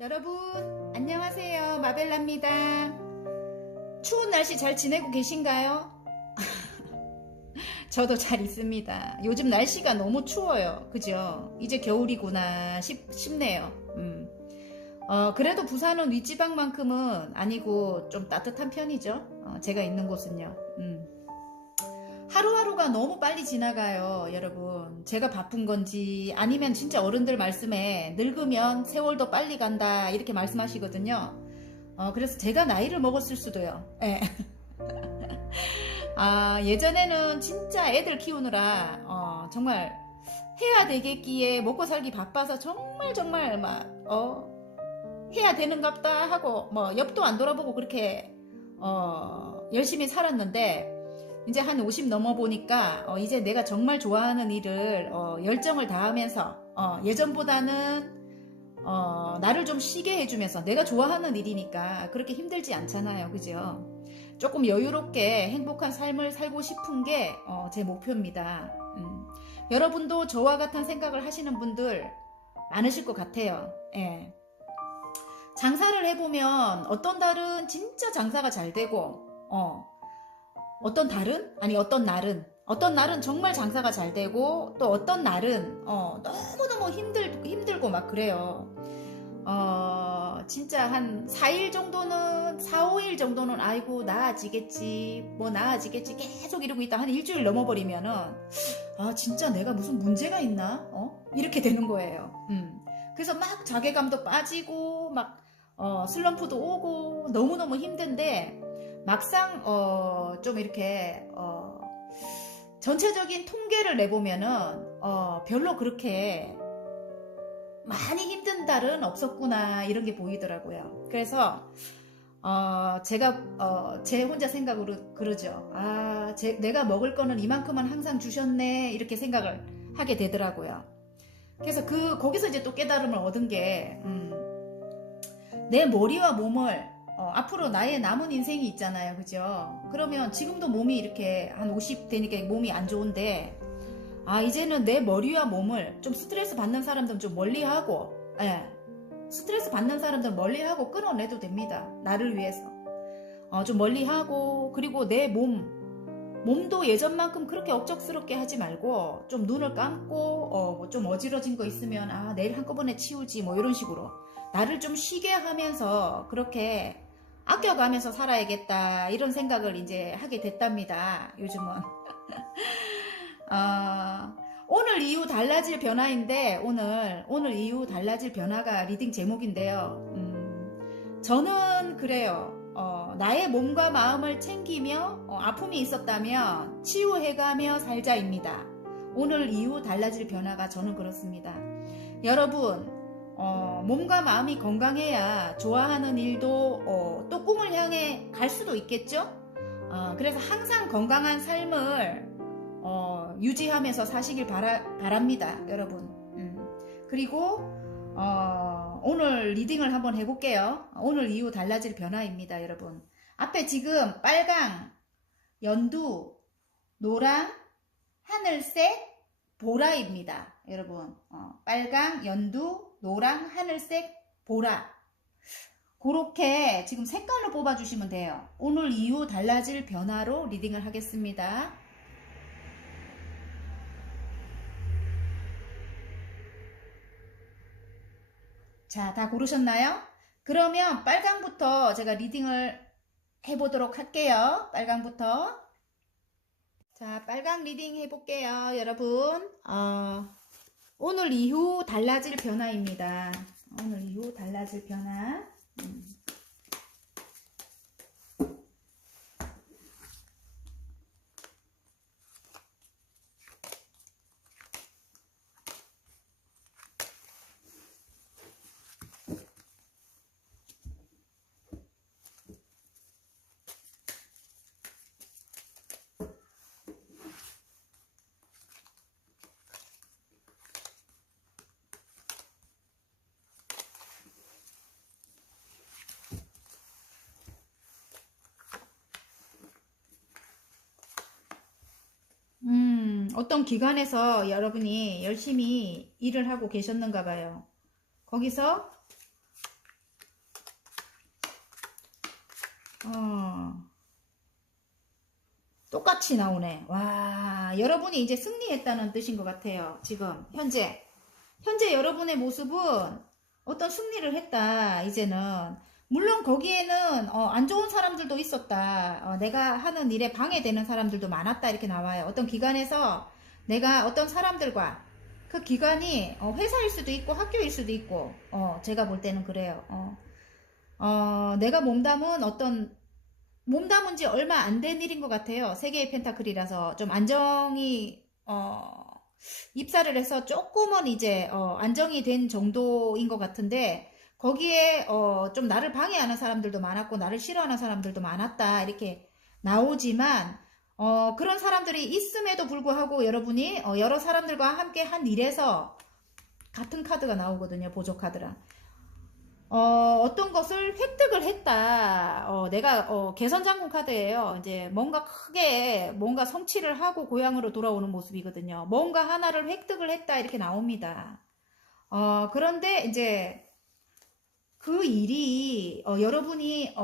여러분 안녕하세요. 마벨라입니다. 추운 날씨 잘 지내고 계신가요? 저도 잘 있습니다. 요즘 날씨가 너무 추워요. 그죠? 이제 겨울이구나 싶네요. 그래도 부산은 윗지방만큼은 아니고 좀 따뜻한 편이죠. 제가 있는 곳은요. 하루하루가 너무 빨리 지나가요, 여러분. 제가 바쁜 건지 아니면 진짜 어른들 말씀에 늙으면 세월도 빨리 간다 이렇게 말씀하시거든요. 그래서 제가 나이를 먹었을 수도요. 예. 예전에는 진짜 애들 키우느라 정말 해야 되겠기에 먹고 살기 바빠서 정말 막 해야 되는갑다 하고 뭐 옆도 안 돌아보고 그렇게 열심히 살았는데 이제 한 50 넘어 보니까 이제 내가 정말 좋아하는 일을 열정을 다하면서 예전보다는 나를 좀 쉬게 해주면서 내가 좋아하는 일이니까 그렇게 힘들지 않잖아요. 그죠? 조금 여유롭게 행복한 삶을 살고 싶은 게 제 목표입니다. 여러분도 저와 같은 생각을 하시는 분들 많으실 것 같아요. 예. 장사를 해보면 어떤 달은 진짜 장사가 잘 되고 어떤 날은 정말 장사가 잘 되고 또 어떤 날은 너무너무 힘들고 막 그래요. 진짜 한 4일 정도는 4, 5일 정도는 아이고 나아지겠지 뭐 나아지겠지 계속 이러고 있다 한 일주일 넘어버리면은 진짜 내가 무슨 문제가 있나 이렇게 되는 거예요. 그래서 막 자괴감도 빠지고 막 슬럼프도 오고 너무너무 힘든데 막상 좀 이렇게 전체적인 통계를 내보면은 별로 그렇게 많이 힘든 달은 없었구나 이런 게 보이더라고요. 그래서 제가 제 혼자 생각으로 그러죠. 내가 먹을 거는 이만큼만 항상 주셨네 이렇게 생각을 하게 되더라고요. 그래서 거기서 이제 또 깨달음을 얻은 게 내 머리와 몸을 앞으로 나의 남은 인생이 있잖아요. 그죠? 그러면 지금도 몸이 이렇게 한 50 되니까 몸이 안 좋은데 이제는 내 머리와 몸을 좀 스트레스 받는 사람들은 좀 멀리하고 스트레스 받는 사람들 멀리하고 끊어내도 됩니다. 나를 위해서 좀 멀리하고 그리고 내 몸도 예전만큼 그렇게 억척스럽게 하지 말고 좀 눈을 감고 좀 어지러진 거 있으면 내일 한꺼번에 치우지 뭐 이런 식으로 나를 좀 쉬게 하면서 그렇게 아껴가면서 살아야겠다 이런 생각을 이제 하게 됐답니다. 요즘은 오늘 이후 달라질 변화인데 오늘 이후 달라질 변화가 리딩 제목인데요. 저는 그래요. 나의 몸과 마음을 챙기며 아픔이 있었다면 치유해가며 살자입니다. 오늘 이후 달라질 변화가 저는 그렇습니다. 여러분 몸과 마음이 건강해야 좋아하는 일도 또 꿈을 향해 갈 수도 있겠죠? 그래서 항상 건강한 삶을 유지하면서 사시길 바랍니다, 여러분. 그리고 오늘 리딩을 한번 해볼게요. 오늘 이후 달라질 변화입니다, 여러분. 앞에 지금 빨강, 연두, 노랑, 하늘색, 보라입니다, 여러분. 빨강, 연두, 노랑, 하늘색, 보라. 그렇게 지금 색깔로 뽑아주시면 돼요. 오늘 이후 달라질 변화로 리딩을 하겠습니다. 자, 다 고르셨나요? 그러면 빨강부터 제가 리딩을 해보도록 할게요. 빨강부터. 자, 빨강 리딩 해볼게요, 여러분. 오늘 이후 달라질 변화입니다. 오늘 이후 달라질 변화. 어떤 기관에서 여러분이 열심히 일을 하고 계셨는가 봐요. 거기서 똑같이 나오네. 와, 여러분이 이제 승리했다는 뜻인 것 같아요. 지금 현재 여러분의 모습은 어떤 승리를 했다. 이제는 물론 거기에는 안 좋은 사람들도 있었다. 내가 하는 일에 방해되는 사람들도 많았다. 이렇게 나와요. 어떤 기관에서 내가 어떤 사람들과 그 기관이 회사일 수도 있고 학교일 수도 있고 제가 볼 때는 그래요. 내가 몸담은 지 얼마 안 된 일인 것 같아요. 세 개의 펜타클이라서 좀 안정이 입사를 해서 조금은 이제 안정이 된 정도인 것 같은데 거기에 좀 나를 방해하는 사람들도 많았고 나를 싫어하는 사람들도 많았다 이렇게 나오지만 그런 사람들이 있음에도 불구하고 여러분이 여러 사람들과 함께 한 일에서 같은 카드가 나오거든요. 보조 카드랑. 어떤 것을 획득을 했다. 내가 개선장군 카드예요. 이제 뭔가 크게 뭔가 성취를 하고 고향으로 돌아오는 모습이거든요. 뭔가 하나를 획득을 했다 이렇게 나옵니다. 그런데 이제 그 일이 여러분이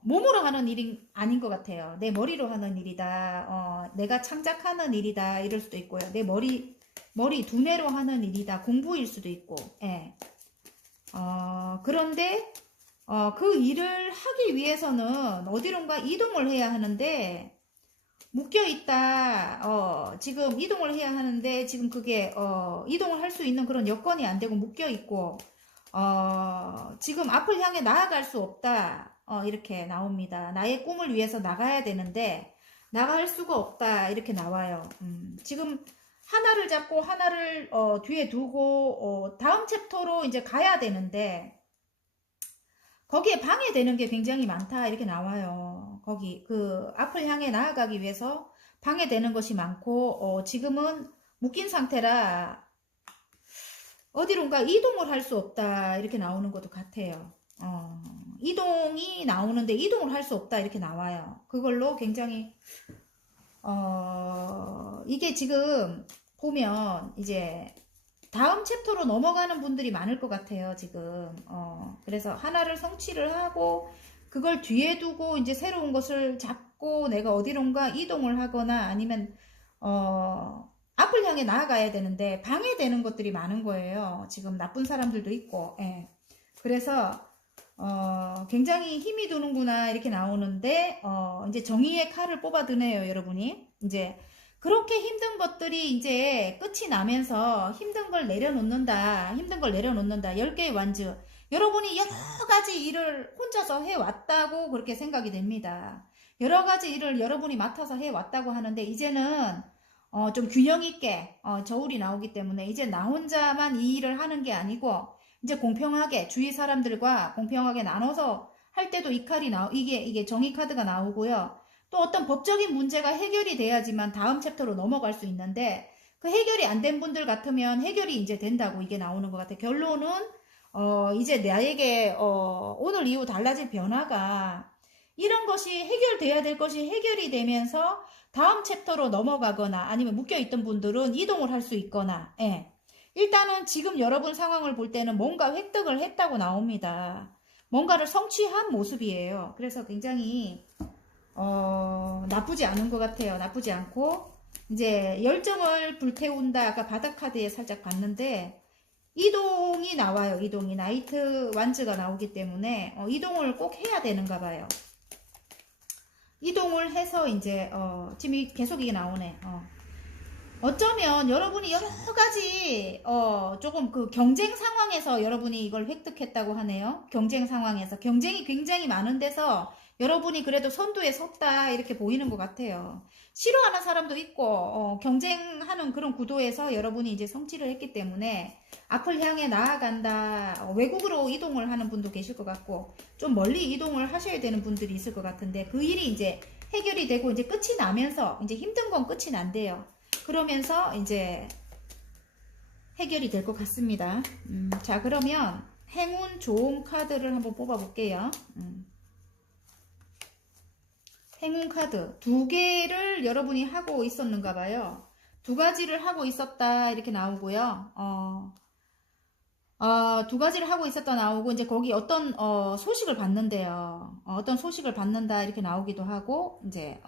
몸으로 하는 일이 아닌 것 같아요. 내 머리로 하는 일이다. 내가 창작하는 일이다. 이럴 수도 있고요. 내 머리 두뇌로 하는 일이다. 공부일 수도 있고. 예. 그런데 그 일을 하기 위해서는 어디론가 이동을 해야 하는데 묶여 있다. 지금 이동을 해야 하는데 지금 그게 이동을 할 수 있는 그런 여건이 안 되고 묶여 있고 지금 앞을 향해 나아갈 수 없다. 이렇게 나옵니다. 나의 꿈을 위해서 나가야 되는데 나갈 수가 없다. 이렇게 나와요. 지금 하나를 잡고 하나를 뒤에 두고 다음 챕터로 이제 가야 되는데 거기에 방해되는 게 굉장히 많다 이렇게 나와요. 거기 그 앞을 향해 나아가기 위해서 방해되는 것이 많고 지금은 묶인 상태라 어디론가 이동을 할 수 없다 이렇게 나오는 것도 같아요. 이동이 나오는데 이동을 할 수 없다 이렇게 나와요. 그걸로 굉장히 이게 지금 보면 이제 다음 챕터로 넘어가는 분들이 많을 것 같아요, 지금. 그래서 하나를 성취를 하고 그걸 뒤에 두고 이제 새로운 것을 잡고 내가 어디론가 이동을 하거나 아니면 앞을 향해 나아가야 되는데 방해되는 것들이 많은 거예요. 지금 나쁜 사람들도 있고. 예. 그래서 굉장히 힘이 드는구나 이렇게 나오는데 이제 정의의 칼을 뽑아 드네요, 여러분이. 이제 그렇게 힘든 것들이 이제 끝이 나면서 힘든 걸 내려놓는다. 10개의 완즈. 여러분이 여러 가지 일을 혼자서 해왔다고 그렇게 생각이 됩니다. 여러 가지 일을 여러분이 맡아서 해왔다고 하는데 이제는 좀 균형 있게 저울이 나오기 때문에 이제 나 혼자만 이 일을 하는 게 아니고 이제 공평하게 주위 사람들과 공평하게 나눠서 할 때도 이 칼이 이게 정의 카드가 나오고요. 또 어떤 법적인 문제가 해결이 돼야지만 다음 챕터로 넘어갈 수 있는데 그 해결이 안 된 분들 같으면 해결이 이제 된다고 이게 나오는 것 같아요. 결론은 이제 나에게 오늘 이후 달라질 변화가 이런 것이 해결돼야 될 것이 해결이 되면서 다음 챕터로 넘어가거나 아니면 묶여있던 분들은 이동을 할 수 있거나 예. 일단은 지금 여러분 상황을 볼 때는 뭔가 획득을 했다고 나옵니다. 뭔가를 성취한 모습이에요. 그래서 굉장히 나쁘지 않은 것 같아요. 나쁘지 않고 이제 열정을 불태운다. 아까 바닥 카드에 살짝 봤는데 이동이 나와요. 이동이 나이트 완즈가 나오기 때문에 이동을 꼭 해야 되는가 봐요. 이동을 해서 이제 지금 계속 이게 나오네. 어쩌면 여러분이 여러 가지 조금 그 경쟁 상황에서 여러분이 이걸 획득했다고 하네요. 경쟁 상황에서 경쟁이 굉장히 많은 데서 여러분이 그래도 선두에 섰다 이렇게 보이는 것 같아요. 싫어하는 사람도 있고 경쟁하는 그런 구도에서 여러분이 이제 성취를 했기 때문에 앞을 향해 나아간다. 외국으로 이동을 하는 분도 계실 것 같고 좀 멀리 이동을 하셔야 되는 분들이 있을 것 같은데 그 일이 이제 해결이 되고 이제 끝이 나면서 이제 힘든 건 끝이 난대요. 그러면서 이제 해결이 될 것 같습니다. 자, 그러면 행운 좋은 카드를 한번 뽑아 볼게요. 행운 카드 2개를 여러분이 하고 있었는가 봐요. 2가지를 하고 있었다 이렇게 나오고요. 2가지를 하고 있었다 나오고 이제 거기 어떤 소식을 받는데요. 어떤 소식을 받는다 이렇게 나오기도 하고 이제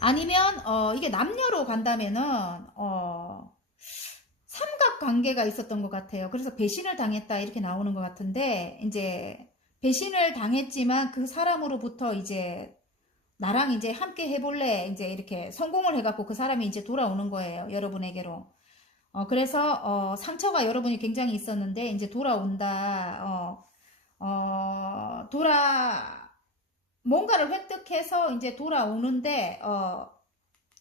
아니면 이게 남녀로 간다면은 삼각관계가 있었던 것 같아요. 그래서 배신을 당했다 이렇게 나오는 것 같은데, 이제 배신을 당했지만 그 사람으로부터 이제 나랑 이제 함께 해볼래 이제 이렇게 성공을 해갖고 그 사람이 이제 돌아오는 거예요, 여러분에게로. 그래서 상처가 여러분이 굉장히 있었는데 이제 돌아온다. 뭔가를 획득해서 이제 돌아오는데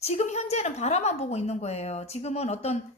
지금 현재는 바라만 보고 있는 거예요. 지금은 어떤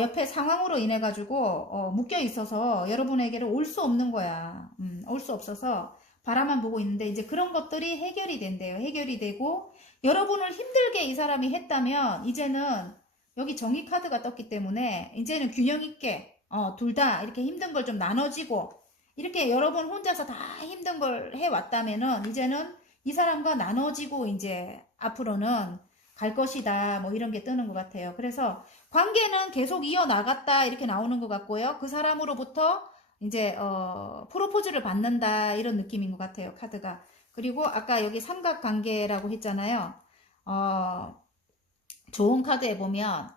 옆에 상황으로 인해 가지고 묶여 있어서 여러분에게로 올 수 없는 거야. 올 수 없어서 바라만 보고 있는데 이제 그런 것들이 해결이 된대요. 해결이 되고 여러분을 힘들게 이 사람이 했다면 이제는 여기 정의 카드가 떴기 때문에 이제는 균형 있게 둘 다 이렇게 힘든 걸 좀 나눠지고 이렇게 여러분 혼자서 다 힘든 걸 해왔다면은 이제는 이 사람과 나눠지고 이제 앞으로는 갈 것이다 뭐 이런 게 뜨는 것 같아요. 그래서 관계는 계속 이어나갔다 이렇게 나오는 것 같고요. 그 사람으로부터 이제 프로포즈를 받는다 이런 느낌인 것 같아요. 카드가. 그리고 아까 여기 삼각관계라고 했잖아요. 좋은 카드에 보면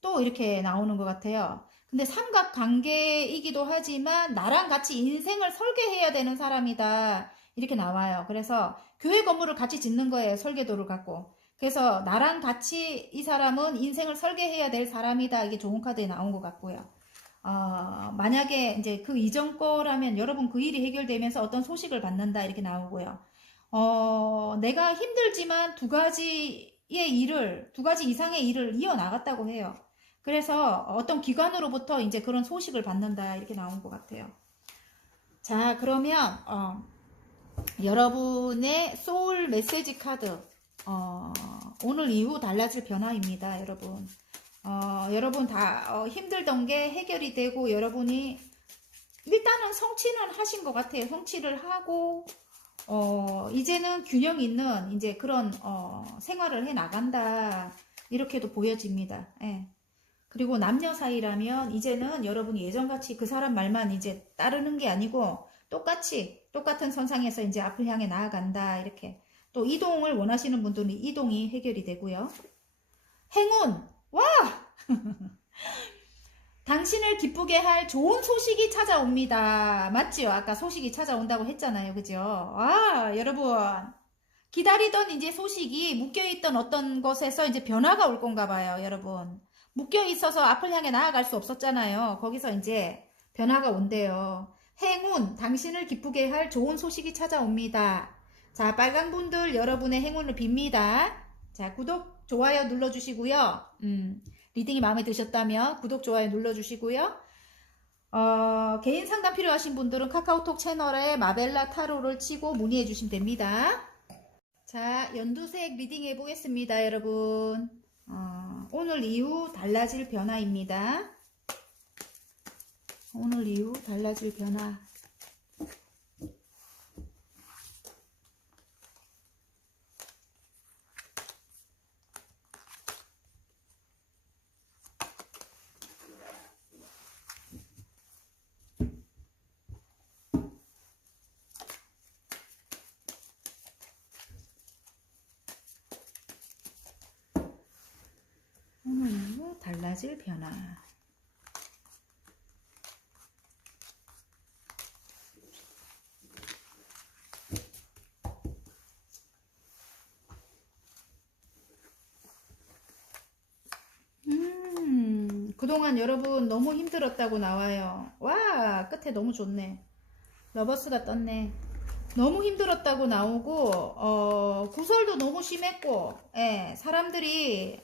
또 이렇게 나오는 것 같아요. 근데 삼각관계이기도 하지만 나랑 같이 인생을 설계해야 되는 사람이다 이렇게 나와요. 그래서 교회 건물을 같이 짓는 거예요. 설계도를 갖고. 그래서 나랑 같이 이 사람은 인생을 설계해야 될 사람이다. 이게 좋은 카드에 나온 것 같고요. 만약에 이제 그 이전 거라면 여러분 그 일이 해결되면서 어떤 소식을 받는다 이렇게 나오고요. 내가 힘들지만 두 가지 이상의 일을 이어나갔다고 해요. 그래서 어떤 기관으로부터 이제 그런 소식을 받는다 이렇게 나온 것 같아요. 자, 그러면 여러분의 소울 메시지 카드 오늘 이후 달라질 변화입니다, 여러분. 여러분 다 힘들던 게 해결이 되고 여러분이 일단은 성취는 하신 것 같아요. 성취를 하고 이제는 균형 있는 이제 그런 생활을 해 나간다 이렇게도 보여집니다. 예. 그리고 남녀 사이라면 이제는 여러분이 예전같이 그 사람 말만 이제 따르는 게 아니고 똑같은 선상에서 이제 앞을 향해 나아간다 이렇게. 또 이동을 원하시는 분들은 이동이 해결이 되고요. 행운! 와! 당신을 기쁘게 할 좋은 소식이 찾아옵니다. 맞지요? 아까 소식이 찾아온다고 했잖아요. 그죠? 아, 여러분. 기다리던 이제 소식이 묶여있던 어떤 것에서 이제 변화가 올 건가 봐요, 여러분. 묶여있어서 앞을 향해 나아갈 수 없었잖아요. 거기서 이제 변화가 온대요. 행운, 당신을 기쁘게 할 좋은 소식이 찾아옵니다. 자, 빨간 분들 여러분의 행운을 빕니다. 자, 구독, 좋아요 눌러주시고요. 리딩이 마음에 드셨다면 구독, 좋아요 눌러주시고요. 개인 상담 필요하신 분들은 카카오톡 채널에 마벨라 타로를 치고 문의해 주시면 됩니다. 자, 연두색 리딩 해보겠습니다, 여러분. 오늘 이후 달라질 변화입니다. 오늘 이후 달라질 변화. 오늘 이후 달라질 변화. 그동안 여러분 너무 힘들었다고 나와요. 와, 끝에 너무 좋네. 러버스가 떴네. 너무 힘들었다고 나오고 구설도 너무 심했고 사람들이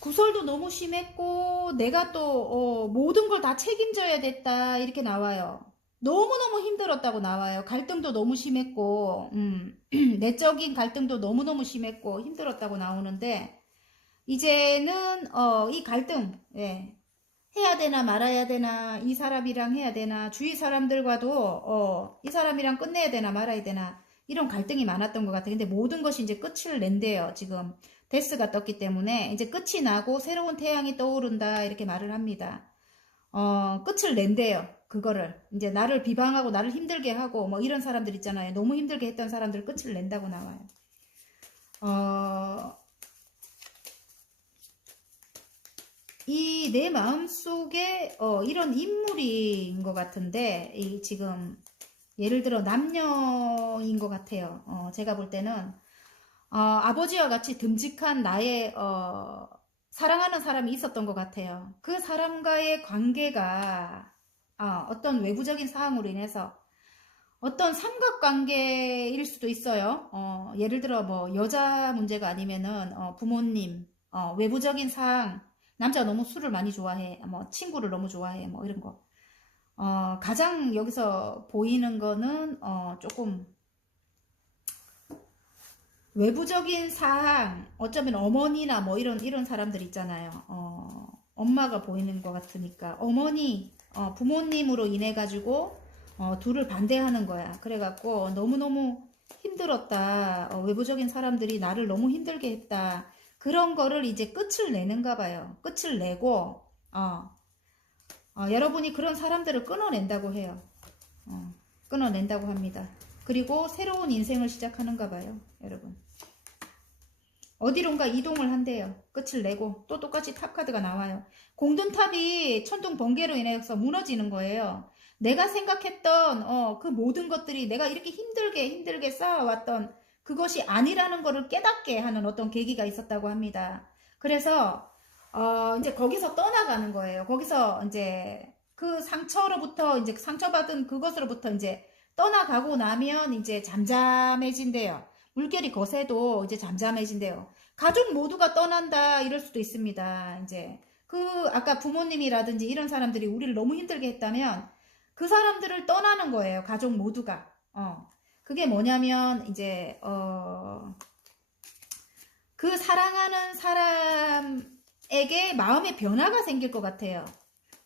구설도 너무 심했고 내가 또 모든 걸 다 책임져야 됐다 이렇게 나와요. 너무너무 힘들었다고 나와요. 갈등도 너무 심했고 내적인 갈등도 너무너무 심했고 힘들었다고 나오는데 이제는 이 갈등 해야 되나 말아야 되나 이 사람이랑 해야 되나 주위 사람들과도 이 사람이랑 끝내야 되나 말아야 되나 이런 갈등이 많았던 것 같아요. 근데 모든 것이 이제 끝을 낸대요. 지금 데스가 떴기 때문에 이제 끝이 나고 새로운 태양이 떠오른다 이렇게 말을 합니다. 끝을 낸대요. 그거를 이제 나를 비방하고 나를 힘들게 하고 뭐 이런 사람들 있잖아요. 너무 힘들게 했던 사람들 끝을 낸다고 나와요. 이 내 마음속에 이런 인물인 것 같은데 이 지금 예를 들어 남녀인 것 같아요. 제가 볼 때는 아버지와 같이 듬직한 나의 사랑하는 사람이 있었던 것 같아요. 그 사람과의 관계가 어떤 외부적인 사항으로 인해서 어떤 삼각관계일 수도 있어요. 예를 들어 뭐 여자 문제가 아니면은 부모님, 외부적인 사항, 남자가 너무 술을 많이 좋아해, 뭐 친구를 너무 좋아해, 뭐 이런 거. 가장 여기서 보이는 거는 조금 외부적인 사항, 어쩌면 어머니나 뭐 이런 사람들 있잖아요. 엄마가 보이는 것 같으니까 어머니, 부모님으로 인해 가지고 둘을 반대하는 거야. 그래갖고 너무너무 힘들었다. 외부적인 사람들이 나를 너무 힘들게 했다. 그런 거를 이제 끝을 내는가 봐요. 끝을 내고 여러분이 그런 사람들을 끊어낸다고 해요. 끊어낸다고 합니다. 그리고 새로운 인생을 시작하는가 봐요. 여러분. 어디론가 이동을 한대요. 끝을 내고 또 똑같이 탑카드가 나와요. 공든탑이 천둥 번개로 인해서 무너지는 거예요. 내가 생각했던 그 모든 것들이 내가 이렇게 힘들게 쌓아왔던 그것이 아니라는 것을 깨닫게 하는 어떤 계기가 있었다고 합니다. 그래서 이제 거기서 떠나가는 거예요. 거기서 이제 그 상처로부터 이제 상처받은 그것으로부터 이제 떠나가고 나면 이제 잠잠해진대요. 물결이 거세도 이제 잠잠해진대요. 가족 모두가 떠난다 이럴 수도 있습니다. 이제 아까 부모님이라든지 이런 사람들이 우리를 너무 힘들게 했다면 그 사람들을 떠나는 거예요. 가족 모두가. 그게 뭐냐면 이제 그 사랑하는 사람에게 마음의 변화가 생길 것 같아요.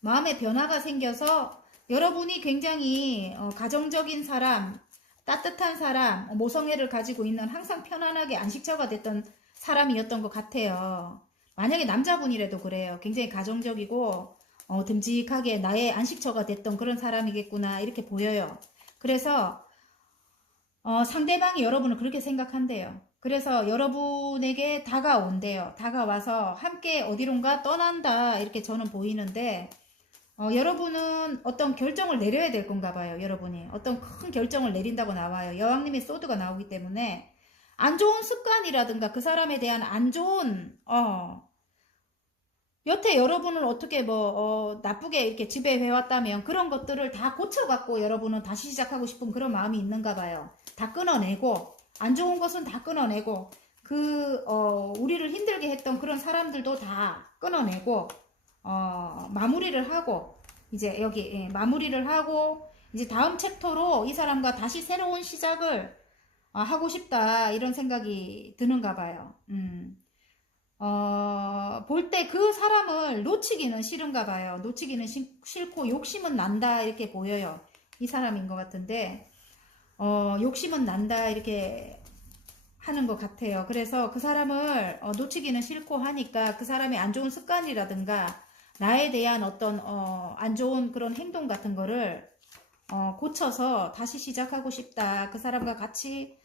마음의 변화가 생겨서 여러분이 굉장히 가정적인 사람, 따뜻한 사람, 모성애를 가지고 있는 항상 편안하게 안식처가 됐던 사람이었던 것 같아요. 만약에 남자분이라도 그래요. 굉장히 가정적이고 듬직하게 나의 안식처가 됐던 그런 사람이겠구나 이렇게 보여요. 그래서 상대방이 여러분을 그렇게 생각한대요. 그래서 여러분에게 다가온대요. 다가와서 함께 어디론가 떠난다 이렇게 저는 보이는데 여러분은 어떤 결정을 내려야 될 건가 봐요. 여러분이 어떤 큰 결정을 내린다고 나와요. 여왕님의 소드가 나오기 때문에 안 좋은 습관이라든가 그 사람에 대한 안 좋은 여태 여러분을 어떻게 나쁘게 이렇게 지배해왔다면 그런 것들을 다 고쳐갖고 여러분은 다시 시작하고 싶은 그런 마음이 있는가 봐요. 다 끊어내고 안 좋은 것은 다 끊어내고 우리를 힘들게 했던 그런 사람들도 다 끊어내고 마무리를 하고 이제 여기 마무리를 하고 이제 다음 챕터로 이 사람과 다시 새로운 시작을 하고 싶다 이런 생각이 드는가 봐요. 볼 때 그 사람을 놓치기는 싫은가 봐요. 놓치기는 싫고 욕심은 난다 이렇게 보여요. 이 사람인 것 같은데 욕심은 난다 이렇게 하는 것 같아요. 그래서 그 사람을 놓치기는 싫고 하니까 그 사람의 안 좋은 습관이라든가 나에 대한 어떤 안 좋은 그런 행동 같은 거를 고쳐서 다시 시작하고 싶다. 그 사람과 같이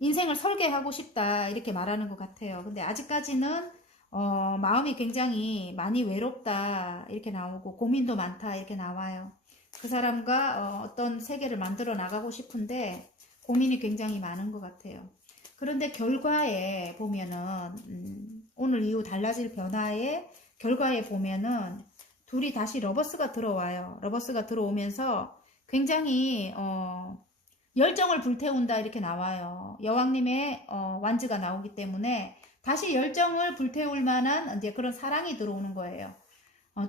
인생을 설계하고 싶다 이렇게 말하는 것 같아요. 근데 아직까지는 마음이 굉장히 많이 외롭다 이렇게 나오고 고민도 많다 이렇게 나와요. 그 사람과 어떤 세계를 만들어 나가고 싶은데 고민이 굉장히 많은 것 같아요. 그런데 결과에 보면은 오늘 이후 달라질 변화의 결과에 보면은 둘이 다시 러버스가 들어와요. 러버스가 들어오면서 굉장히 열정을 불태운다 이렇게 나와요. 여왕님의 완즈가 나오기 때문에 다시 열정을 불태울 만한 이제 그런 사랑이 들어오는 거예요.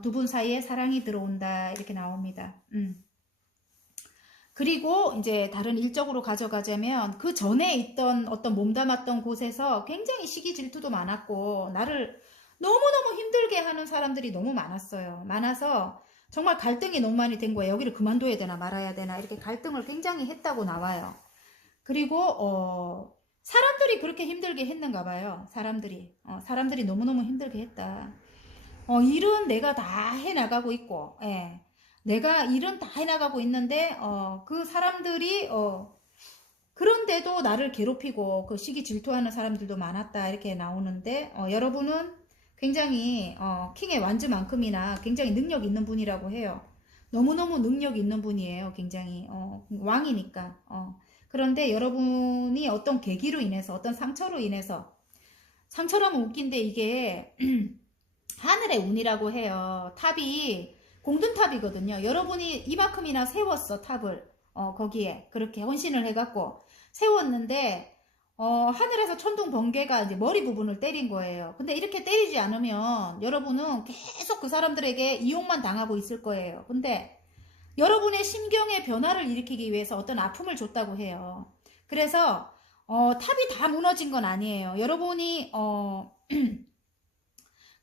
두 분 사이에 사랑이 들어온다 이렇게 나옵니다. 그리고 이제 다른 일적으로 가져가자면 그 전에 있던 어떤 몸담았던 곳에서 굉장히 시기 질투도 많았고 나를 너무너무 힘들게 하는 사람들이 너무 많았어요. 많아서 정말 갈등이 너무 많이 된 거예요. 여기를 그만둬야 되나 말아야 되나 이렇게 갈등을 굉장히 했다고 나와요. 그리고 사람들이 그렇게 힘들게 했는가 봐요. 사람들이 너무너무 힘들게 했다. 일은 내가 다 해나가고 있고 내가 일은 다 해나가고 있는데 그 사람들이 그런데도 나를 괴롭히고 그 시기 질투하는 사람들도 많았다 이렇게 나오는데 여러분은 굉장히 킹의 완즈만큼이나 굉장히 능력 있는 분이라고 해요. 너무너무 능력 있는 분이에요. 굉장히 왕이니까. 그런데 여러분이 어떤 계기로 인해서 어떤 상처로 인해서 상처라면 웃긴데 이게 하늘의 운이라고 해요. 탑이 공든탑이거든요. 여러분이 이만큼이나 세웠어 탑을 거기에 그렇게 헌신을 해갖고 세웠는데 하늘에서 천둥 번개가 이제 머리 부분을 때린 거예요. 근데 이렇게 때리지 않으면 여러분은 계속 그 사람들에게 이용만 당하고 있을 거예요. 근데 여러분의 심경의 변화를 일으키기 위해서 어떤 아픔을 줬다고 해요. 그래서 탑이 다 무너진 건 아니에요. 여러분이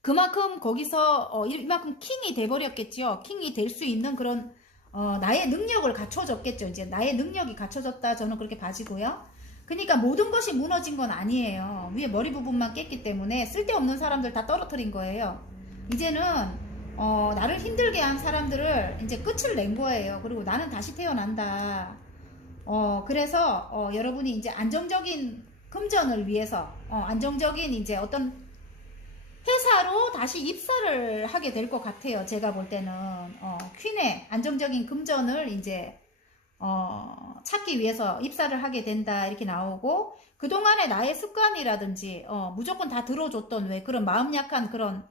그만큼 거기서 이만큼 킹이 돼버렸겠죠. 킹이 될 수 있는 그런 나의 능력을 갖춰줬겠죠. 이제 나의 능력이 갖춰졌다 저는 그렇게 봐지고요. 그러니까 모든 것이 무너진 건 아니에요. 위에 머리 부분만 깼기 때문에 쓸데없는 사람들 다 떨어뜨린 거예요. 이제는 나를 힘들게 한 사람들을 이제 끝을 낸 거예요. 그리고 나는 다시 태어난다. 그래서 여러분이 이제 안정적인 금전을 위해서 안정적인 이제 어떤 회사로 다시 입사를 하게 될 것 같아요. 제가 볼 때는 퀸의 안정적인 금전을 이제 찾기 위해서 입사를 하게 된다 이렇게 나오고 그동안의 나의 습관이라든지 무조건 다 들어줬던 왜 그런 마음 약한 그런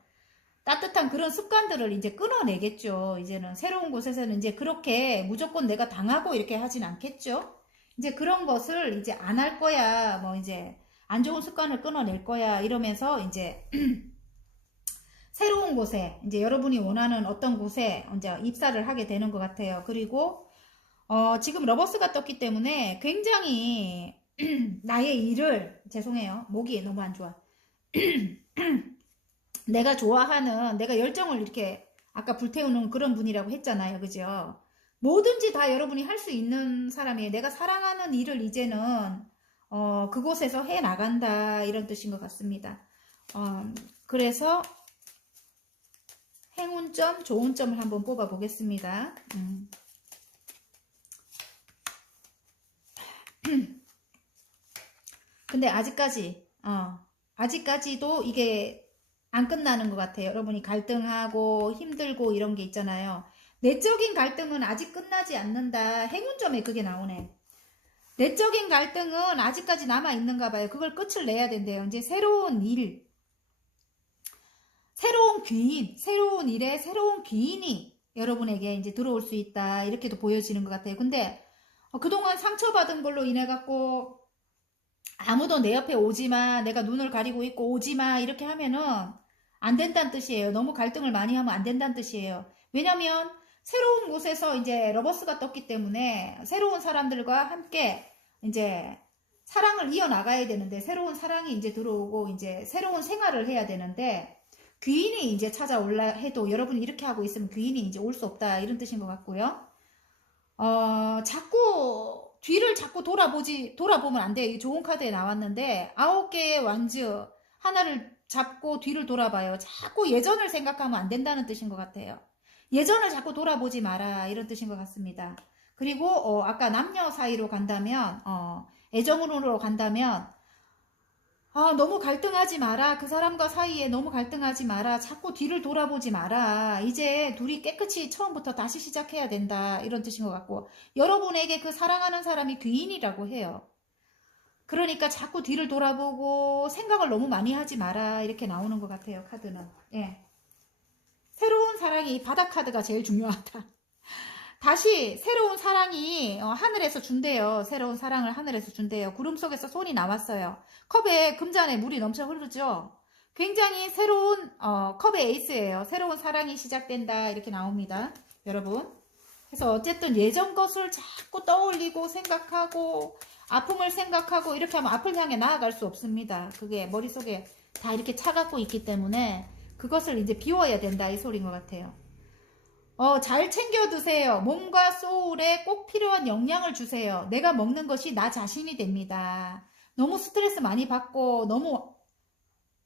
따뜻한 그런 습관들을 이제 끊어내겠죠. 이제는 새로운 곳에서는 이제 그렇게 무조건 내가 당하고 이렇게 하진 않겠죠. 이제 그런 것을 이제 안 할 거야. 뭐 이제 안 좋은 습관을 끊어낼 거야. 이러면서 이제 새로운 곳에 이제 여러분이 원하는 어떤 곳에 이제 입사를 하게 되는 것 같아요. 그리고 지금 러버스가 떴기 때문에 굉장히 나의 일을 죄송해요. 목이 너무 안 좋아. 내가 좋아하는 내가 열정을 이렇게 아까 불태우는 그런 분이라고 했잖아요. 그죠? 뭐든지 다 여러분이 할 수 있는 사람이에요. 내가 사랑하는 일을 이제는 그곳에서 해 나간다 이런 뜻인 것 같습니다. 그래서 행운점, 좋은 점을 한번 뽑아 보겠습니다. 근데 아직까지도 이게 안 끝나는 것 같아요. 여러분이 갈등하고 힘들고 이런 게 있잖아요. 내적인 갈등은 아직 끝나지 않는다. 행운점에 그게 나오네. 내적인 갈등은 아직까지 남아있는가 봐요. 그걸 끝을 내야 된대요. 이제 새로운 일, 새로운 귀인, 새로운 일에 새로운 귀인이 여러분에게 이제 들어올 수 있다. 이렇게도 보여지는 것 같아요. 근데 그동안 상처받은 걸로 인해 갖고 아무도 내 옆에 오지마, 내가 눈을 가리고 있고 오지마 이렇게 하면은 안 된다는 뜻이에요. 너무 갈등을 많이 하면 안 된다는 뜻이에요. 왜냐면 새로운 곳에서 이제 러버스가 떴기 때문에 새로운 사람들과 함께 이제 사랑을 이어나가야 되는데 새로운 사랑이 이제 들어오고 이제 새로운 생활을 해야 되는데 귀인이 이제 찾아올라 해도 여러분이 이렇게 하고 있으면 귀인이 이제 올 수 없다 이런 뜻인 것 같고요. 자꾸 뒤를 자꾸 돌아보면 안 돼요. 이 좋은 카드에 나왔는데 9개의 완즈 하나를 잡고 뒤를 돌아봐요. 자꾸 예전을 생각하면 안 된다는 뜻인 것 같아요. 예전을 자꾸 돌아보지 마라 이런 뜻인 것 같습니다. 그리고 아까 남녀 사이로 간다면 애정으로 간다면 너무 갈등하지 마라. 그 사람과 사이에 너무 갈등하지 마라. 자꾸 뒤를 돌아보지 마라. 이제 둘이 깨끗이 처음부터 다시 시작해야 된다. 이런 뜻인 것 같고 여러분에게 그 사랑하는 사람이 귀인이라고 해요. 그러니까 자꾸 뒤를 돌아보고 생각을 너무 많이 하지 마라. 이렇게 나오는 것 같아요. 카드는. 예. 새로운 사랑이 바닥 카드가 제일 중요하다. 다시 새로운 사랑이 하늘에서 준대요. 새로운 사랑을 하늘에서 준대요. 구름 속에서 손이 나왔어요. 컵에 금잔에 물이 넘쳐 흐르죠. 굉장히 새로운 컵의 에이스예요. 새로운 사랑이 시작된다 이렇게 나옵니다. 여러분. 그래서 어쨌든 예전 것을 자꾸 떠올리고 생각하고 아픔을 생각하고 이렇게 하면 앞을 향해 나아갈 수 없습니다. 그게 머릿속에 다 이렇게 차갖고 있기 때문에 그것을 이제 비워야 된다 이 소리인 것 같아요. 잘 챙겨 드세요. 몸과 소울에 꼭 필요한 영양을 주세요. 내가 먹는 것이 나 자신이 됩니다. 너무 스트레스 많이 받고 너무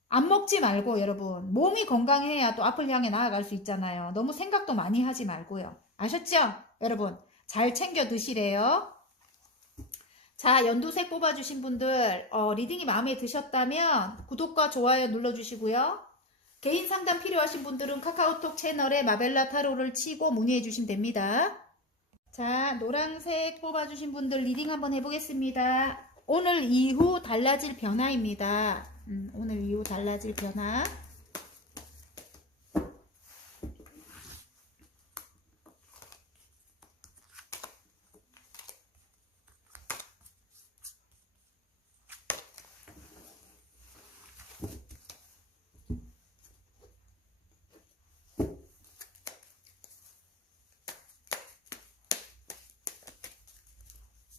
안 먹지 말고 여러분 몸이 건강해야 또 앞을 향해 나아갈 수 있잖아요. 너무 생각도 많이 하지 말고요. 아셨죠? 여러분 잘 챙겨 드시래요. 자, 연두색 뽑아주신 분들 리딩이 마음에 드셨다면 구독과 좋아요 눌러주시고요. 개인 상담 필요하신 분들은 카카오톡 채널에 마벨라 타로를 치고 문의해 주시면 됩니다. 자, 노란색 뽑아주신 분들 리딩 한번 해보겠습니다. 오늘 이후 달라질 변화입니다. 오늘 이후 달라질 변화.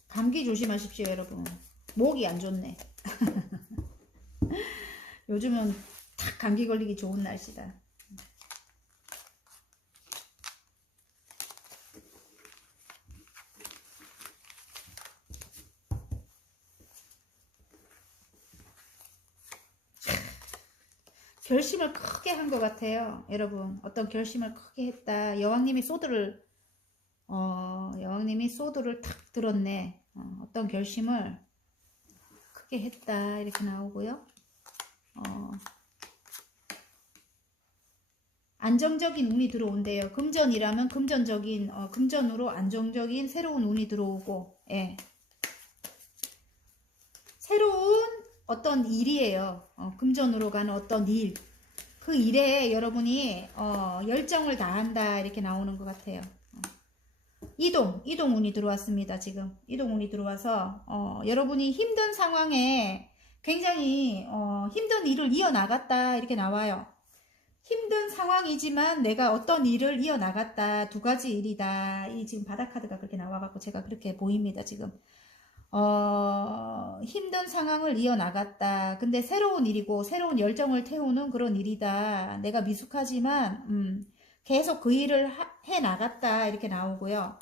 감기 조심하십시오, 여러분. 목이 안 좋네. 요즘은 딱 감기 걸리기 좋은 날씨다. 결심을 크게 한 것 같아요, 여러분. 어떤 결심을 크게 했다. 여왕님이 소드를 탁 들었네. 어떤 결심을 크게 했다 이렇게 나오고요. 안정적인 운이 들어온대요. 금전이라면 금전으로 안정적인 새로운 운이 들어오고, 예. 새로운 어떤 일이에요. 금전으로 가는 어떤 일. 그 일에 여러분이 열정을 다한다 이렇게 나오는 것 같아요. 이동 운이 들어왔습니다. 지금 이동 운이 들어와서 여러분이 힘든 상황에 굉장히 힘든 일을 이어나갔다 이렇게 나와요. 힘든 상황이지만 내가 어떤 일을 이어나갔다. 두 가지 일이다. 이 지금 바닥 카드가 그렇게 나와갖고 제가 그렇게 보입니다. 지금 힘든 상황을 이어나갔다. 근데 새로운 일이고 새로운 열정을 태우는 그런 일이다. 내가 미숙하지만 계속 그 일을 해나갔다 이렇게 나오고요.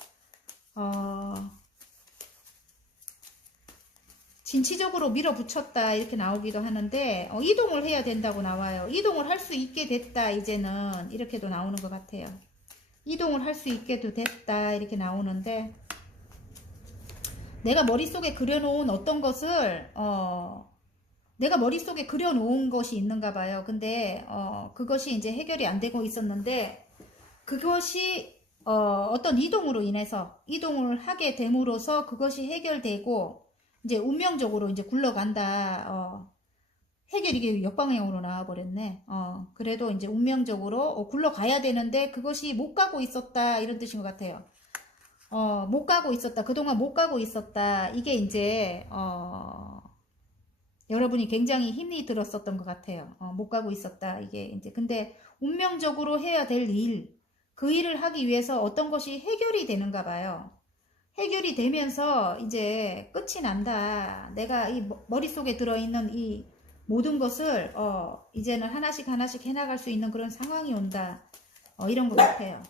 진취적으로 밀어붙였다 이렇게 나오기도 하는데 이동을 해야 된다고 나와요. 이동을 할 수 있게 됐다 이제는 이렇게도 나오는 것 같아요. 이동을 할 수 있게도 됐다 이렇게 나오는데 내가 머릿속에 그려놓은 어떤 것을 내가 머릿속에 그려놓은 것이 있는가 봐요. 근데 그것이 이제 해결이 안 되고 있었는데 그것이 어떤 이동으로 인해서 이동을 하게 됨으로써 그것이 해결되고 이제 운명적으로 이제 굴러간다. 해결이 이게 역방향으로 나와버렸네. 그래도 이제 운명적으로 굴러가야 되는데 그것이 못 가고 있었다 이런 뜻인 것 같아요. 못 가고 있었다. 그동안 못 가고 있었다. 이게 이제 여러분이 굉장히 힘이 들었었던 것 같아요. 못 가고 있었다. 이게 이제 근데 운명적으로 해야 될 일, 그 일을 하기 위해서 어떤 것이 해결이 되는가 봐요. 해결이 되면서 이제 끝이 난다. 내가 이 머릿속에 들어있는 이 모든 것을 이제는 하나씩 해나갈 수 있는 그런 상황이 온다. 이런 것 같아요.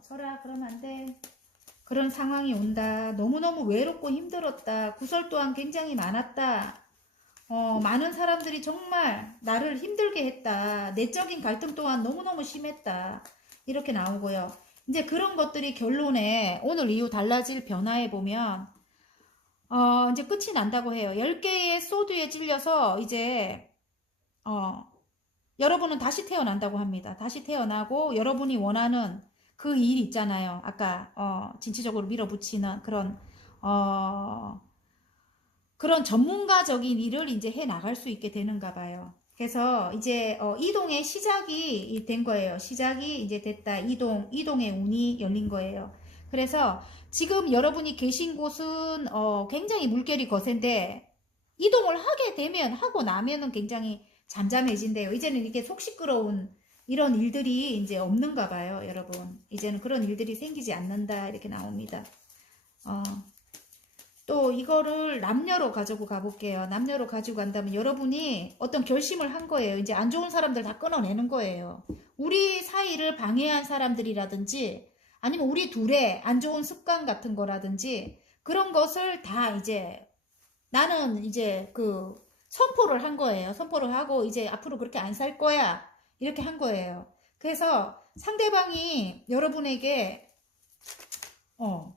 설아 그러면 안 돼. 그런 상황이 온다. 너무너무 외롭고 힘들었다. 구설 또한 굉장히 많았다. 많은 사람들이 정말 나를 힘들게 했다. 내적인 갈등 또한 너무너무 심했다. 이렇게 나오고요. 이제 그런 것들이 결론에 오늘 이후 달라질 변화에 보면 이제 끝이 난다고 해요. 10개의 소드에 찔려서 이제 여러분은 다시 태어난다고 합니다. 다시 태어나고 여러분이 원하는 그 일 있잖아요. 아까 진취적으로 밀어붙이는 그런 전문가적인 일을 이제 해 나갈 수 있게 되는가 봐요. 그래서 이제 이동의 시작이 된 거예요. 시작이 이제 됐다. 이동의 운이 열린 거예요. 그래서 지금 여러분이 계신 곳은 굉장히 물결이 거센데 이동을 하고 나면은 굉장히 잠잠해진대요. 이제는 이게 속 시끄러운 이런 일들이 이제 없는가 봐요, 여러분. 이제는 그런 일들이 생기지 않는다 이렇게 나옵니다. 또 이거를 남녀로 가지고 가볼게요. 남녀로 가지고 간다면 여러분이 어떤 결심을 한 거예요. 이제 안 좋은 사람들 다 끊어내는 거예요. 우리 사이를 방해한 사람들이라든지 아니면 우리 둘의 안 좋은 습관 같은 거라든지 그런 것을 다 이제 나는 이제 그 선포를 한 거예요. 선포를 하고 이제 앞으로 그렇게 안 살 거야. 이렇게 한 거예요. 그래서 상대방이 여러분에게 어,